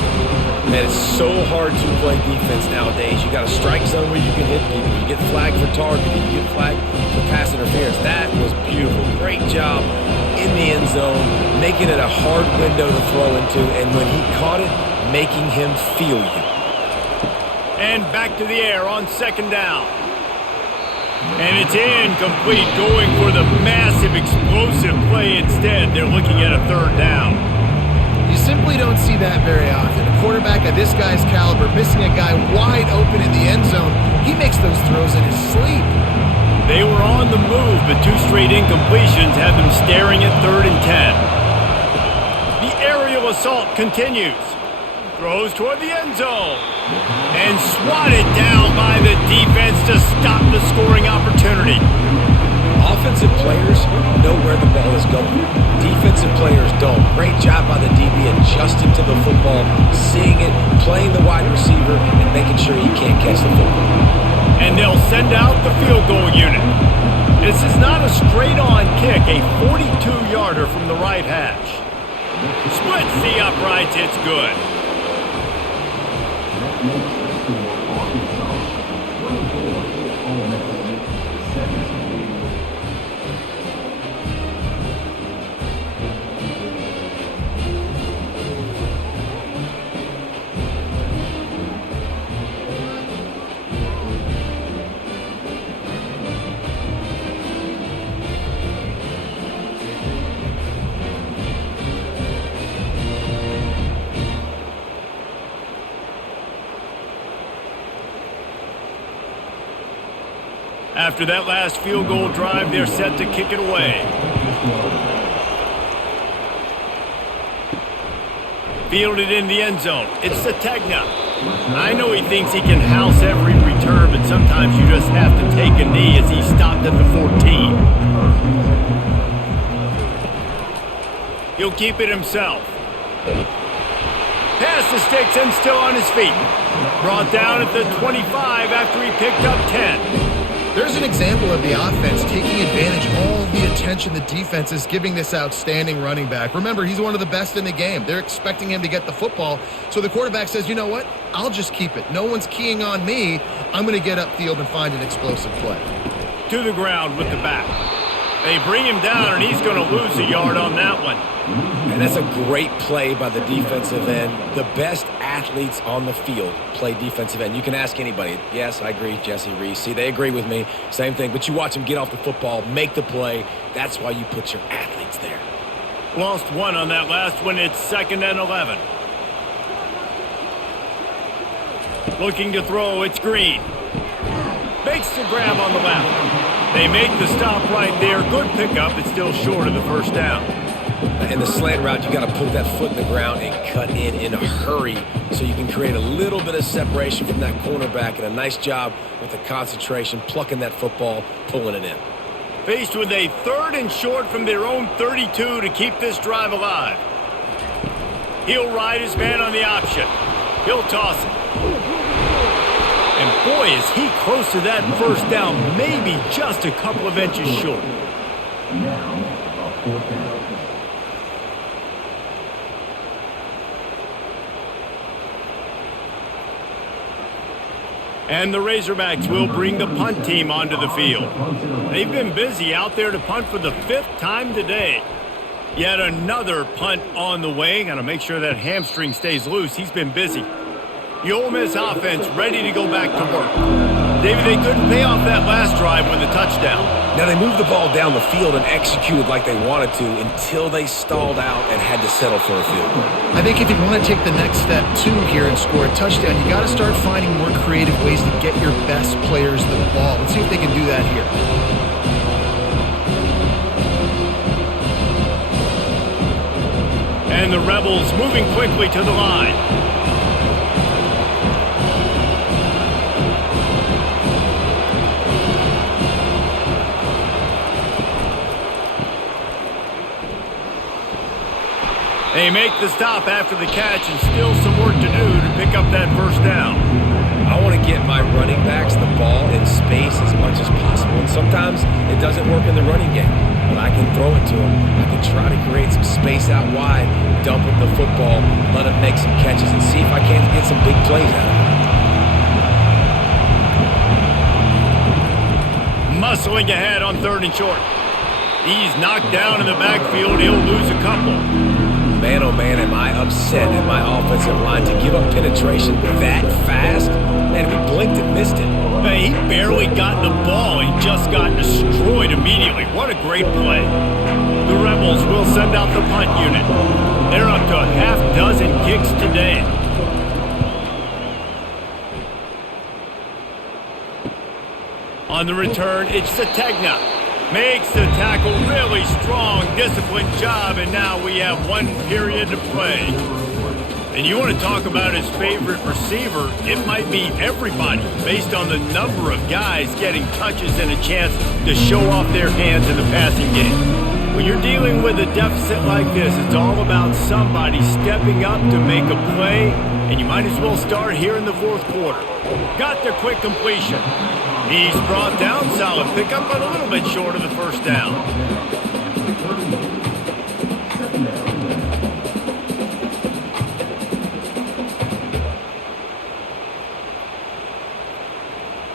Man, it's so hard to play defense nowadays. You got a strike zone where you can hit people. You get flagged for targeting. You get flagged for pass interference. That was beautiful. Great job in the end zone, making it a hard window to throw into. And when he caught it, making him feel you. And back to the air on 2nd down. And it's incomplete, going for the massive explosive play instead. They're looking at a 3rd down. You simply don't see that very often. A quarterback of this guy's caliber missing a guy wide open in the end zone. He makes those throws in his sleep. They were on the move, but 2 straight incompletions have them staring at 3rd and 10. The aerial assault continues. Throws toward the end zone. And swatted down by the defense to stop the scoring opportunity. Offensive players know where the ball is going. Defensive players dome. Great job by the DB adjusting to the football, seeing it, playing the wide receiver, and making sure he can't catch the football. And they'll send out the field goal unit. This is not a straight-on kick, a 42-yarder from the right hash. Splits the uprights, it's good. After that last field goal drive, they're set to kick it away. Fielded in the end zone. It's Sategna. I know he thinks he can house every return, but sometimes you just have to take a knee as he stopped at the 14. He'll keep it himself. Past the sticks and still on his feet. Brought down at the 25 after he picked up 10. There's an example of the offense taking advantage of all the attention the defense is giving this outstanding running back. Remember, he's one of the best in the game. They're expecting him to get the football, so the quarterback says, you know what? I'll just keep it. No one's keying on me. I'm going to get upfield and find an explosive play. To the ground with the back. They bring him down, and he's going to lose a yard on that one. And that's a great play by the defensive end. The best athletes on the field play defensive end. You can ask anybody. Yes, I agree, Jesse Reese. See, they agree with me. Same thing. But you watch them get off the football, make the play. That's why you put your athletes there. Lost one on that last one. It's 2nd and 11. Looking to throw. It's Green. Makes the grab on the left. They make the stop right there. Good pickup. It's still short of the first down. In the slant route, you got to put that foot in the ground and cut in a hurry so you can create a little bit of separation from that cornerback, and a nice job with the concentration, plucking that football, pulling it in. Faced with a 3rd and short from their own 32 to keep this drive alive. He'll ride his man on the option. He'll toss it. And boy, is he close to that first down, maybe just a couple of inches short. And the Razorbacks will bring the punt team onto the field. They've been busy out there to punt for the 5th time today. Yet another punt on the way. Got to make sure that hamstring stays loose. He's been busy. The Ole Miss offense ready to go back to work. David, they couldn't pay off that last drive with the touchdown. Now, they moved the ball down the field and executed like they wanted to until they stalled out and had to settle for a field goal. I think if you want to take the next step, too, here and score a touchdown, you got to start finding more creative ways to get your best players the ball. Let's see if they can do that here. And the Rebels moving quickly to the line. They make the stop after the catch, and still some work to do to pick up that first down. I want to get my running backs the ball in space as much as possible. And sometimes it doesn't work in the running game, but I can throw it to them. I can try to create some space out wide, dump them the football, let them make some catches, and see if I can't get some big plays out of it. Muscling ahead on 3rd and short. He's knocked down in the backfield. He'll lose a couple. Man, oh man, am I upset at my offensive line to give up penetration that fast? Man, we blinked and missed it. He barely got the ball. He just got destroyed immediately. What a great play. The Rebels will send out the punt unit. They're up to a half-dozen kicks today. On the return, it's Sategna. Makes the tackle really strong, disciplined job, and now we have 1 period to play. And you want to talk about his favorite receiver, it might be everybody, based on the number of guys getting touches and a chance to show off their hands in the passing game. When you're dealing with a deficit like this, it's all about somebody stepping up to make a play, and you might as well start here in the fourth quarter. Got the quick completion. He's brought down, solid pickup, but a little bit short of the first down.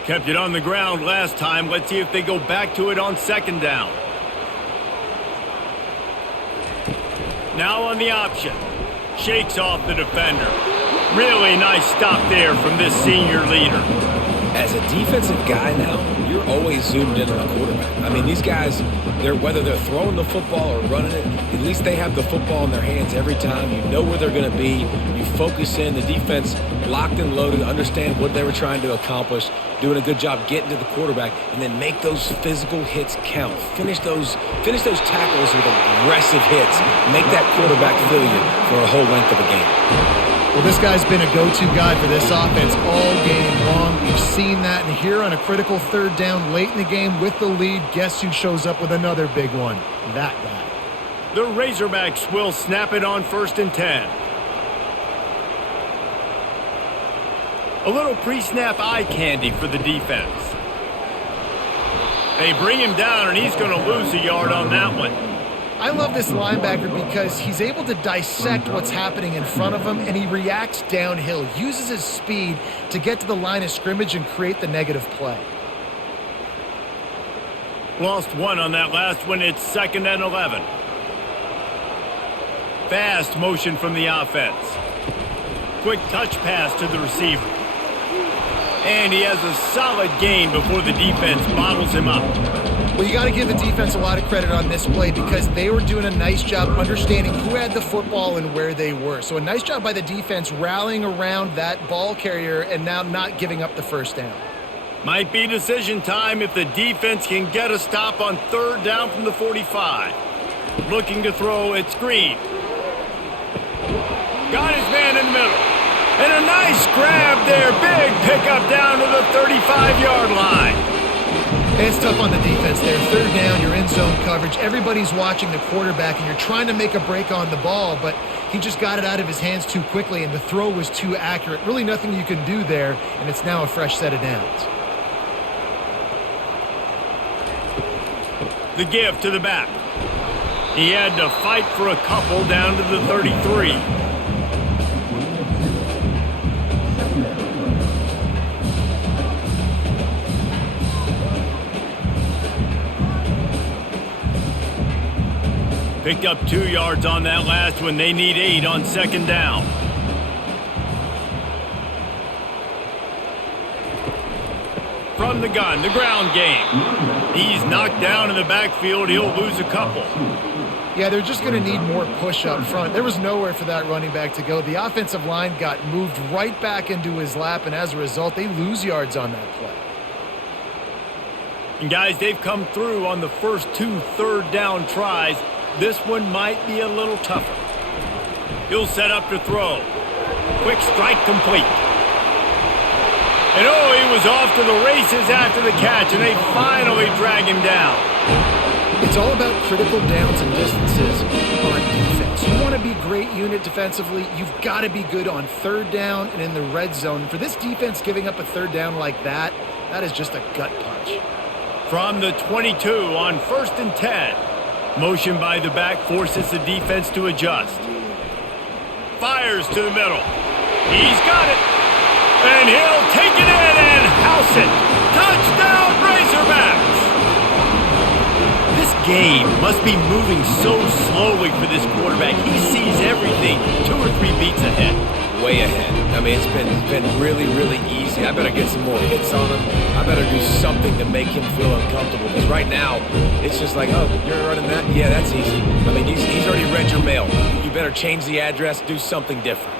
Kept it on the ground last time. Let's see if they go back to it on second down. Now on the option. Shakes off the defender. Really nice stop there from this senior leader. As a defensive guy now, you're always zoomed in on the quarterback. I mean, these guys, whether they're throwing the football or running it, at least they have the football in their hands every time. You know where they're going to be. You focus in. The defense locked and loaded, understand what they were trying to accomplish, doing a good job getting to the quarterback, and then make those physical hits count. Finish those tackles with aggressive hits. Make that quarterback feel you for a whole length of a game. Well, this guy's been a go-to guy for this offense all game long. We've seen that, and here on a critical third down late in the game with the lead, guess who shows up with another big one? That guy. The Razorbacks will snap it on 1st and 10. A little pre-snap eye candy for the defense. They bring him down, and he's going to lose a yard on that one. I love this linebacker because he's able to dissect what's happening in front of him, and he reacts downhill, uses his speed to get to the line of scrimmage and create the negative play. Lost one on that last one. It's 2nd and 11. Fast motion from the offense. Quick touch pass to the receiver. And he has a solid gain before the defense bottles him up. Well, you got to give the defense a lot of credit on this play because they were doing a nice job understanding who had the football and where they were. So a nice job by the defense rallying around that ball carrier and now not giving up the first down. Might be decision time if the defense can get a stop on 3rd down from the 45. Looking to throw, it's Green. Got his man in the middle. And a nice grab there. Big pickup down to the 35-yard line. It's tough on the defense there. 3rd down, you're in zone coverage. Everybody's watching the quarterback, and you're trying to make a break on the ball, but he just got it out of his hands too quickly, and the throw was too accurate. Really nothing you can do there, and it's now a fresh set of downs. The give to the back. He had to fight for a couple down to the 33. Picked up 2 yards on that last one. They need 8 on 2nd down. From the gun, the ground game. He's knocked down in the backfield. He'll lose a couple. Yeah, they're just going to need more push up front. There was nowhere for that running back to go. The offensive line got moved right back into his lap, and as a result, they lose yards on that play. And guys, they've come through on the first 2 3rd down tries. This one might be a little tougher. He'll set up to throw. Quick strike complete. And he was off to the races after the catch, and they finally drag him down. It's all about critical downs and distances on defense. You want to be great unit defensively, you've got to be good on 3rd down and in the red zone. For this defense giving up a 3rd down like that, that is just a gut punch. From the 22 on 1st and 10. Motion by the back forces the defense to adjust. Fires to the middle. He's got it. And he'll take it in and house it. Touchdown, Razorbacks! This game must be moving so slowly for this quarterback. He sees everything 2 or 3 beats ahead. Way ahead. I mean, it's been really, really easy. I better get some more hits on him. I better do something to make him feel uncomfortable. Because right now, it's just like, oh, you're running that? Yeah, that's easy. I mean, he's already read your mail. You better change the address, do something different.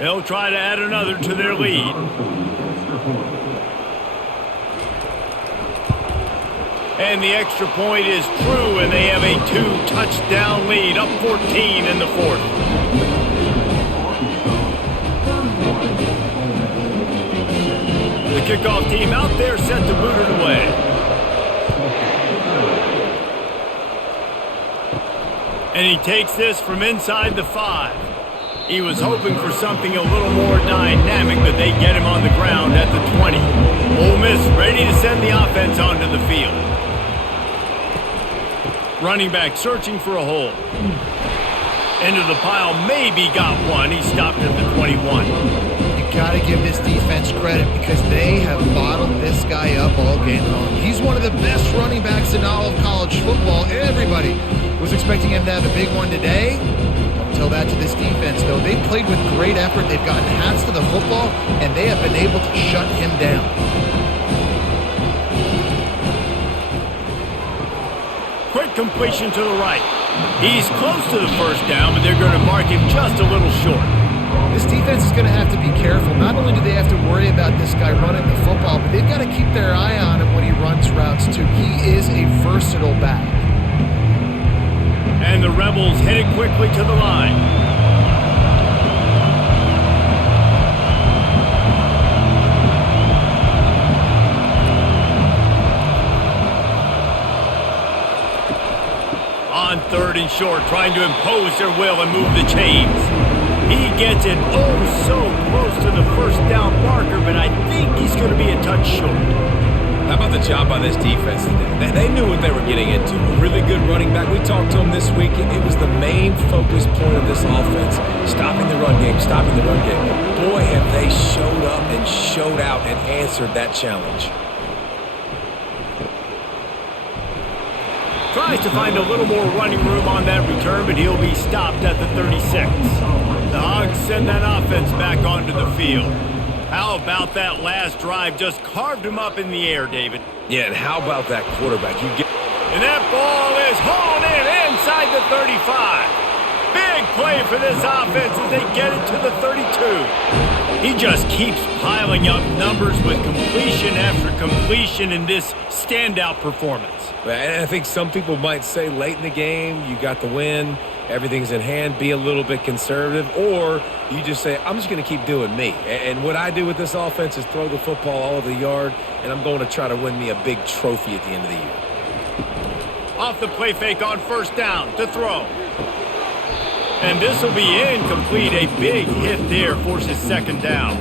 They'll try to add another to their lead. And the extra point is true, and they have a 2-touchdown lead, up 14 in the 4th. kickoff team out there set to boot it away. And he takes this from inside the 5. He was hoping for something a little more dynamic, but they get him on the ground at the 20. Ole Miss ready to send the offense onto the field. Running back searching for a hole. Into the pile, maybe got one. He stopped at the 21. You got to give this defense credit because they have bottled this guy up all game long. He's one of the best running backs in all of college football. Everybody was expecting him to have a big one today. Don't tell that to this defense, though. They played with great effort. They've gotten hats to the football, and they have been able to shut him down. Quick completion to the right. He's close to the first down, but they're going to mark him just a little short. This defense is going to have to be careful. Not only do they have to worry about this guy running the football, but they've got to keep their eye on him when he runs routes, too. He is a versatile back. And the Rebels hit it quickly to the line. On 3rd and short, trying to impose their will and move the chains. He gets it oh so close to the first down marker, but I think he's going to be a touch short. How about the job by this defense today? They knew what they were getting into. A really good running back. We talked to him this week. It was the main focus point of this offense. Stopping the run game, stopping the run game. Boy, have they showed up and showed out and answered that challenge. Tries to find a little more running room on that return, but he'll be stopped at the 36. The Hogs send that offense back onto the field. How about that last drive? Just carved him up in the air, David. Yeah, and how about that quarterback? And that ball is hauled in inside the 35. Big play for this offense as they get it to the 32. He just keeps piling up numbers with completion after completion in this standout performance. And I think some people might say late in the game, you got the win, everything's in hand, be a little bit conservative, or you just say, I'm just going to keep doing me. And what I do with this offense is throw the football all over the yard, and I'm going to try to win me a big trophy at the end of the year. Off the play fake on 1st down to throw. And this will be incomplete. A big hit there forces 2nd down.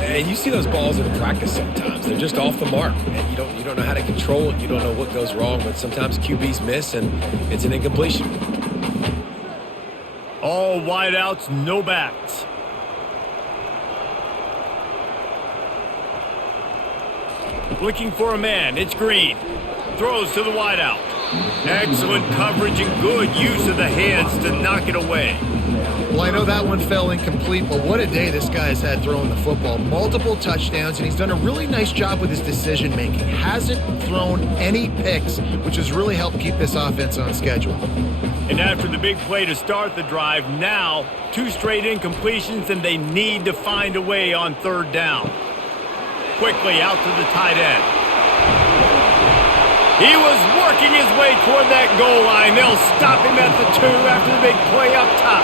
And you see those balls in practice sometimes. They're just off the mark. And you don't know how to control it. You don't know what goes wrong. But sometimes QBs miss, and it's an incompletion. All wideouts, no backs. Looking for a man. It's Green. Throws to the wideout. Excellent coverage and good use of the hands to knock it away. Well, I know that one fell incomplete, but what a day this guy has had throwing the football. Multiple touchdowns, and he's done a really nice job with his decision-making. Hasn't thrown any picks, which has really helped keep this offense on schedule. And after the big play to start the drive, now 2 straight incompletions, and they need to find a way on 3rd down. Quickly out to the tight end. He was working his way toward that goal line. They'll stop him at the 2 after the big play up top.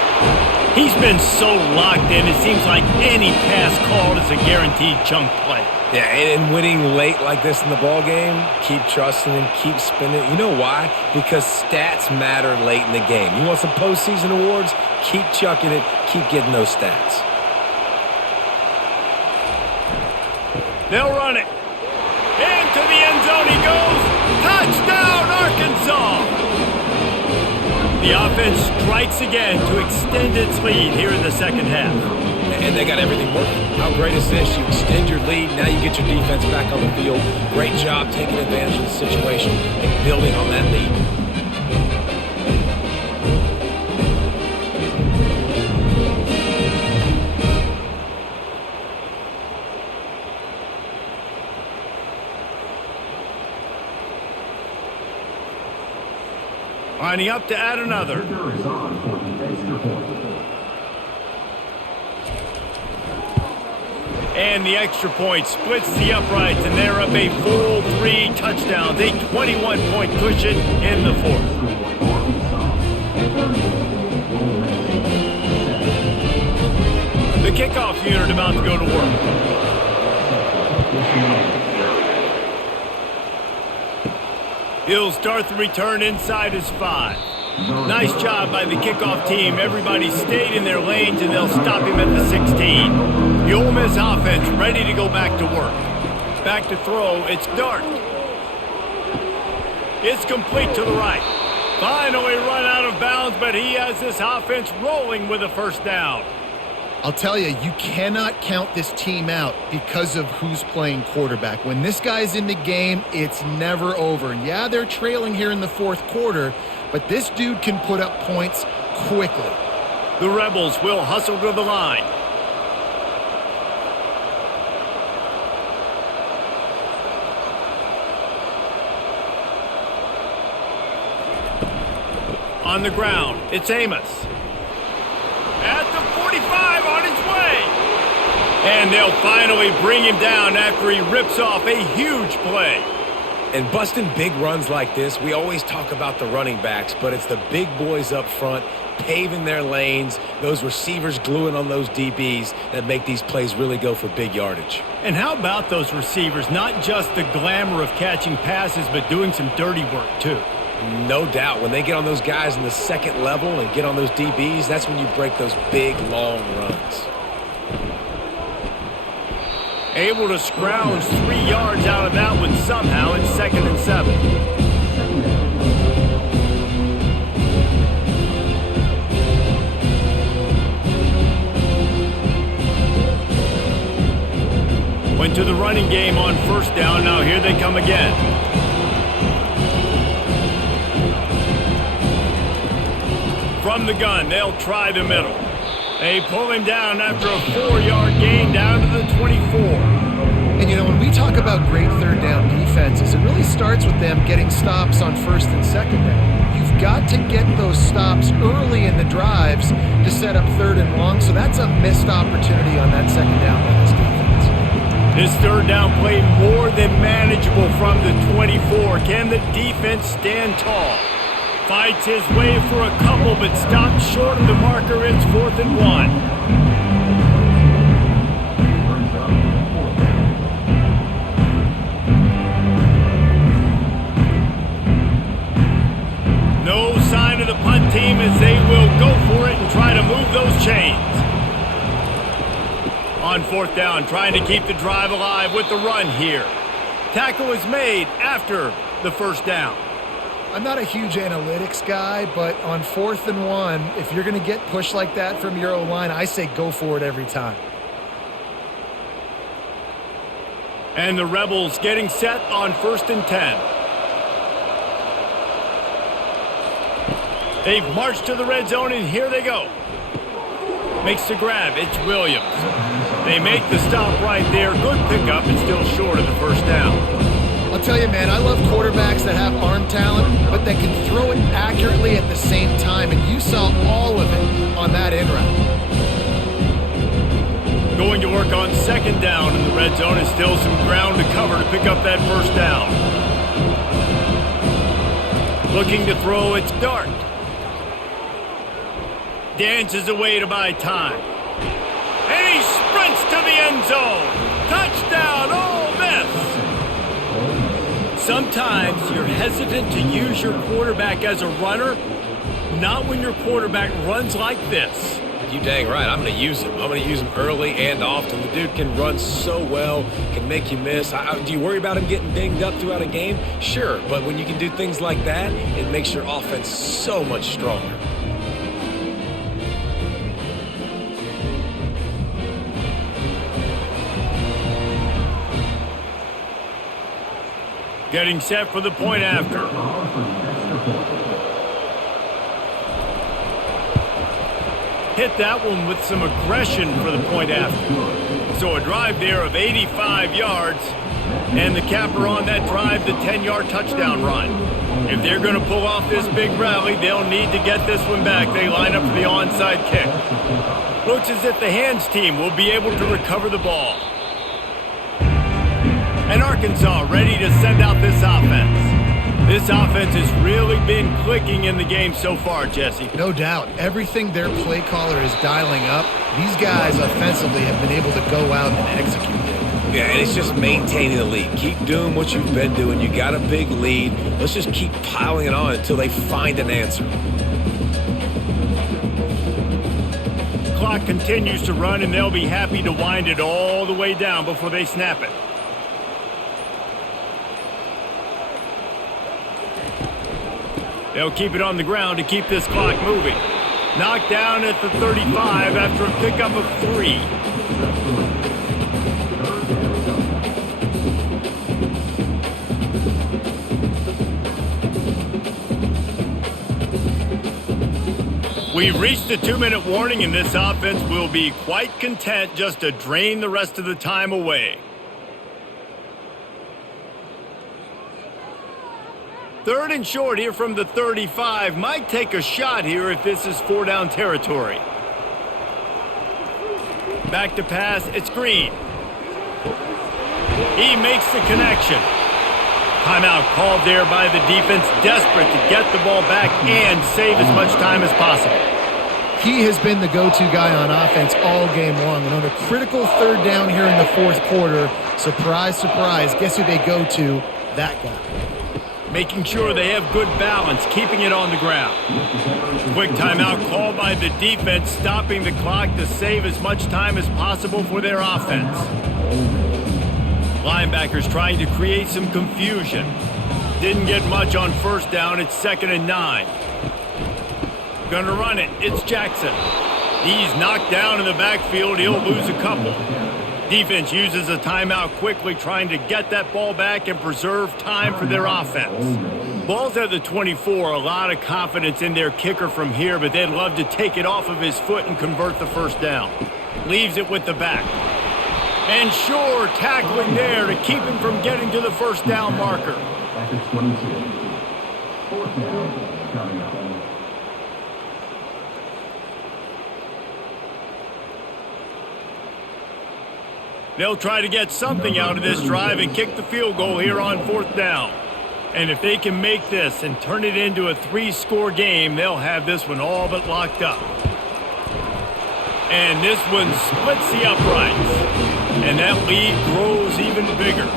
He's been so locked in, it seems like any pass called is a guaranteed chunk play. Yeah, and winning late like this in the ball game, keep trusting him, keep spinning. You know why? Because stats matter late in the game. You want some postseason awards? Keep chucking it, keep getting those stats. They'll run it. Into the end zone he goes. Touchdown, Arkansas! The offense strikes again to extend its lead here in the 2nd half. And they got everything working. How great is this? You extend your lead, now you get your defense back on the field. Great job taking advantage of the situation and building on that lead. Lining up to add another. And the extra point splits the uprights, and they're up a full 3 touchdowns, a 21-point cushion in the 4th. The kickoff unit about to go to work. He'll start the return inside his 5. Nice job by the kickoff team. Everybody stayed in their lanes, and they'll stop him at the 16. The Ole Miss offense ready to go back to work. Back to throw. It's Dart. It's complete to the right. Finally run out of bounds, but he has this offense rolling with a first down. I'll tell you, you cannot count this team out because of who's playing quarterback. When this guy's in the game, it's never over. Yeah, they're trailing here in the fourth quarter, but this dude can put up points quickly. The Rebels will hustle to the line. On the ground, it's Amos. At the 45, on his way. And they'll finally bring him down after he rips off a huge play. And busting big runs like this, we always talk about the running backs, but it's the big boys up front paving their lanes, those receivers gluing on those DBs that make these plays really go for big yardage. And how about those receivers? Not just the glamour of catching passes, but doing some dirty work too. No doubt. When they get on those guys in the second level and get on those DBs, that's when you break those big, long runs. Able to scrounge 3 yards out of that one somehow. It's 2nd and 7. Went to the running game on first down. Now here they come again. From the gun, they'll try the middle. They pull him down after a 4-yard gain down to the 24. And, you know, when we talk about great third down defenses, it really starts with them getting stops on first and second down. You've got to get those stops early in the drives to set up third and long, so that's a missed opportunity on that second down by this defense. This third down play more than manageable from the 24. Can the defense stand tall? Fights his way for a couple, but stops short of the marker. It's 4th and 1. No sign of the punt team as they will go for it and try to move those chains. On 4th down, trying to keep the drive alive with the run here. Tackle is made after the first down. I'm not a huge analytics guy, but on 4th and 1, if you're going to get pushed like that from your O-line, I say go for it every time. And the Rebels getting set on 1st and 10. They've marched to the red zone, and here they go. Makes the grab. It's Williams. They make the stop right there. Good pickup, and still short of the first down. I'll tell you, man, I love quarterbacks that have arm talent, but that can throw it accurately at the same time, and you saw all of it on that in route. Going to work on 2nd down in the red zone, and still some ground to cover to pick up that first down. Looking to throw, it's Dart. Dances away to buy time. And he sprints to the end zone. Touchdown, Ole Miss! Sometimes you're hesitant to use your quarterback as a runner, not when your quarterback runs like this. You dang right. I'm going to use him. I'm going to use him early and often. The dude can run so well, can make you miss. Do you worry about him getting dinged up throughout a game? Sure, but when you can do things like that, it makes your offense so much stronger. Getting set for the point after. Hit that one with some aggression for the point after. So a drive there of 85 yards, and the capper on that drive, the 10-yard touchdown run. If they're going to pull off this big rally, they'll need to get this one back. They line up for the onside kick. Looks as if the hands team will be able to recover the ball. And Arkansas ready to send out this offense. This offense has really been clicking in the game so far, Jesse. No doubt. Everything their play caller is dialing up, these guys offensively have been able to go out and execute it. Yeah, and it's just maintaining the lead. Keep doing what you've been doing. You got a big lead. Let's just keep piling it on until they find an answer. Clock continues to run, and they'll be happy to wind it all the way down before they snap it. They'll keep it on the ground to keep this clock moving. Knocked down at the 35 after a pickup of 3. We've reached the 2-minute warning, and this offense will be quite content just to drain the rest of the time away. Third and short here from the 35. Might take a shot here if this is 4-down territory. Back to pass, it's Green. He makes the connection. Timeout called there by the defense, desperate to get the ball back and save as much time as possible. He has been the go-to guy on offense all game long. And on a critical 3rd down here in the 4th quarter, surprise, surprise, guess who they go to? That guy. Making sure they have good balance, keeping it on the ground. Quick timeout called by the defense, stopping the clock to save as much time as possible for their offense. Linebackers trying to create some confusion. Didn't get much on 1st down. It's 2nd and 9. Gonna run it. It's Jackson. He's knocked down in the backfield. He'll lose a couple. Defense uses a timeout quickly, trying to get that ball back and preserve time for their offense. Ball's at the 24. A lot of confidence in their kicker from here, but they'd love to take it off of his foot and convert the 1st down. Leaves it with the back. And sure, tackling there to keep him from getting to the 1st down marker. They'll try to get something out of this drive and kick the field goal here on 4th down. And if they can make this and turn it into a 3-score game, they'll have this one all but locked up. And this one splits the uprights. And that lead grows even bigger.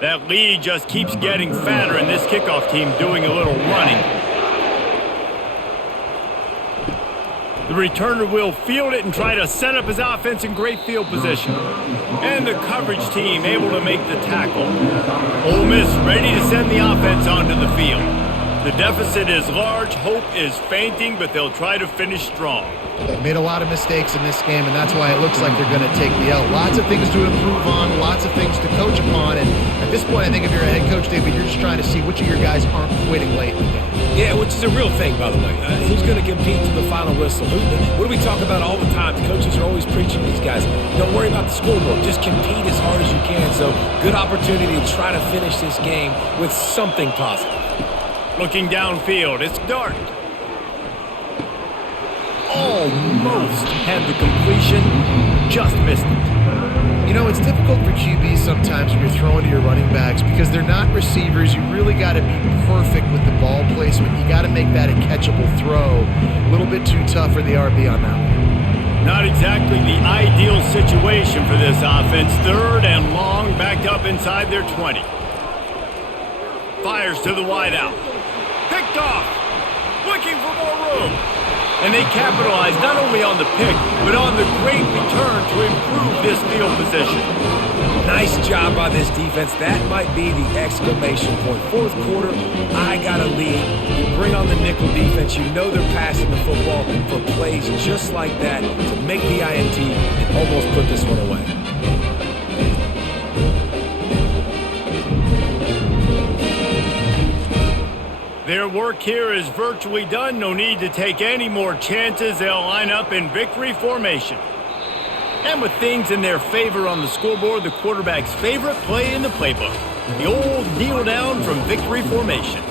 That lead just keeps getting fatter, and this kickoff team doing a little running. The returner will field it and try to set up his offense in great field position. And the coverage team able to make the tackle. Ole Miss ready to send the offense onto the field. The deficit is large, hope is fainting, but they'll try to finish strong. They made a lot of mistakes in this game, and that's why it looks like they're going to take the L. Lots of things to improve on, lots of things to coach upon, and at this point, I think if you're a head coach, David, you're just trying to see which of your guys aren't quitting late in the game. Yeah, which is a real thing, by the way. Who's going to compete to the final whistle? What do we talk about all the time? The coaches are always preaching to these guys. Don't worry about the scoreboard. Just compete as hard as you can. So, good opportunity to try to finish this game with something positive. Looking downfield, it's Dart. Almost had the completion, just missed it. You know, it's difficult for QBs sometimes when you're throwing to your running backs because they're not receivers. You really got to be perfect with the ball placement. You got to make that a catchable throw. A little bit too tough for the RB on that one. Not exactly the ideal situation for this offense. 3rd and long, backed up inside their 20. Fires to the wideout. Picked off. Looking for more room. And they capitalize not only on the pick, but on the great return to improve this field position. Nice job by this defense. That might be the exclamation point. 4th quarter, I got a lead. You bring on the nickel defense. You know they're passing the football for plays just like that to make the INT and almost put this one away. Their work here is virtually done. No need to take any more chances. They'll line up in victory formation. And with things in their favor on the scoreboard, the quarterback's favorite play in the playbook. The old kneel down from victory formation.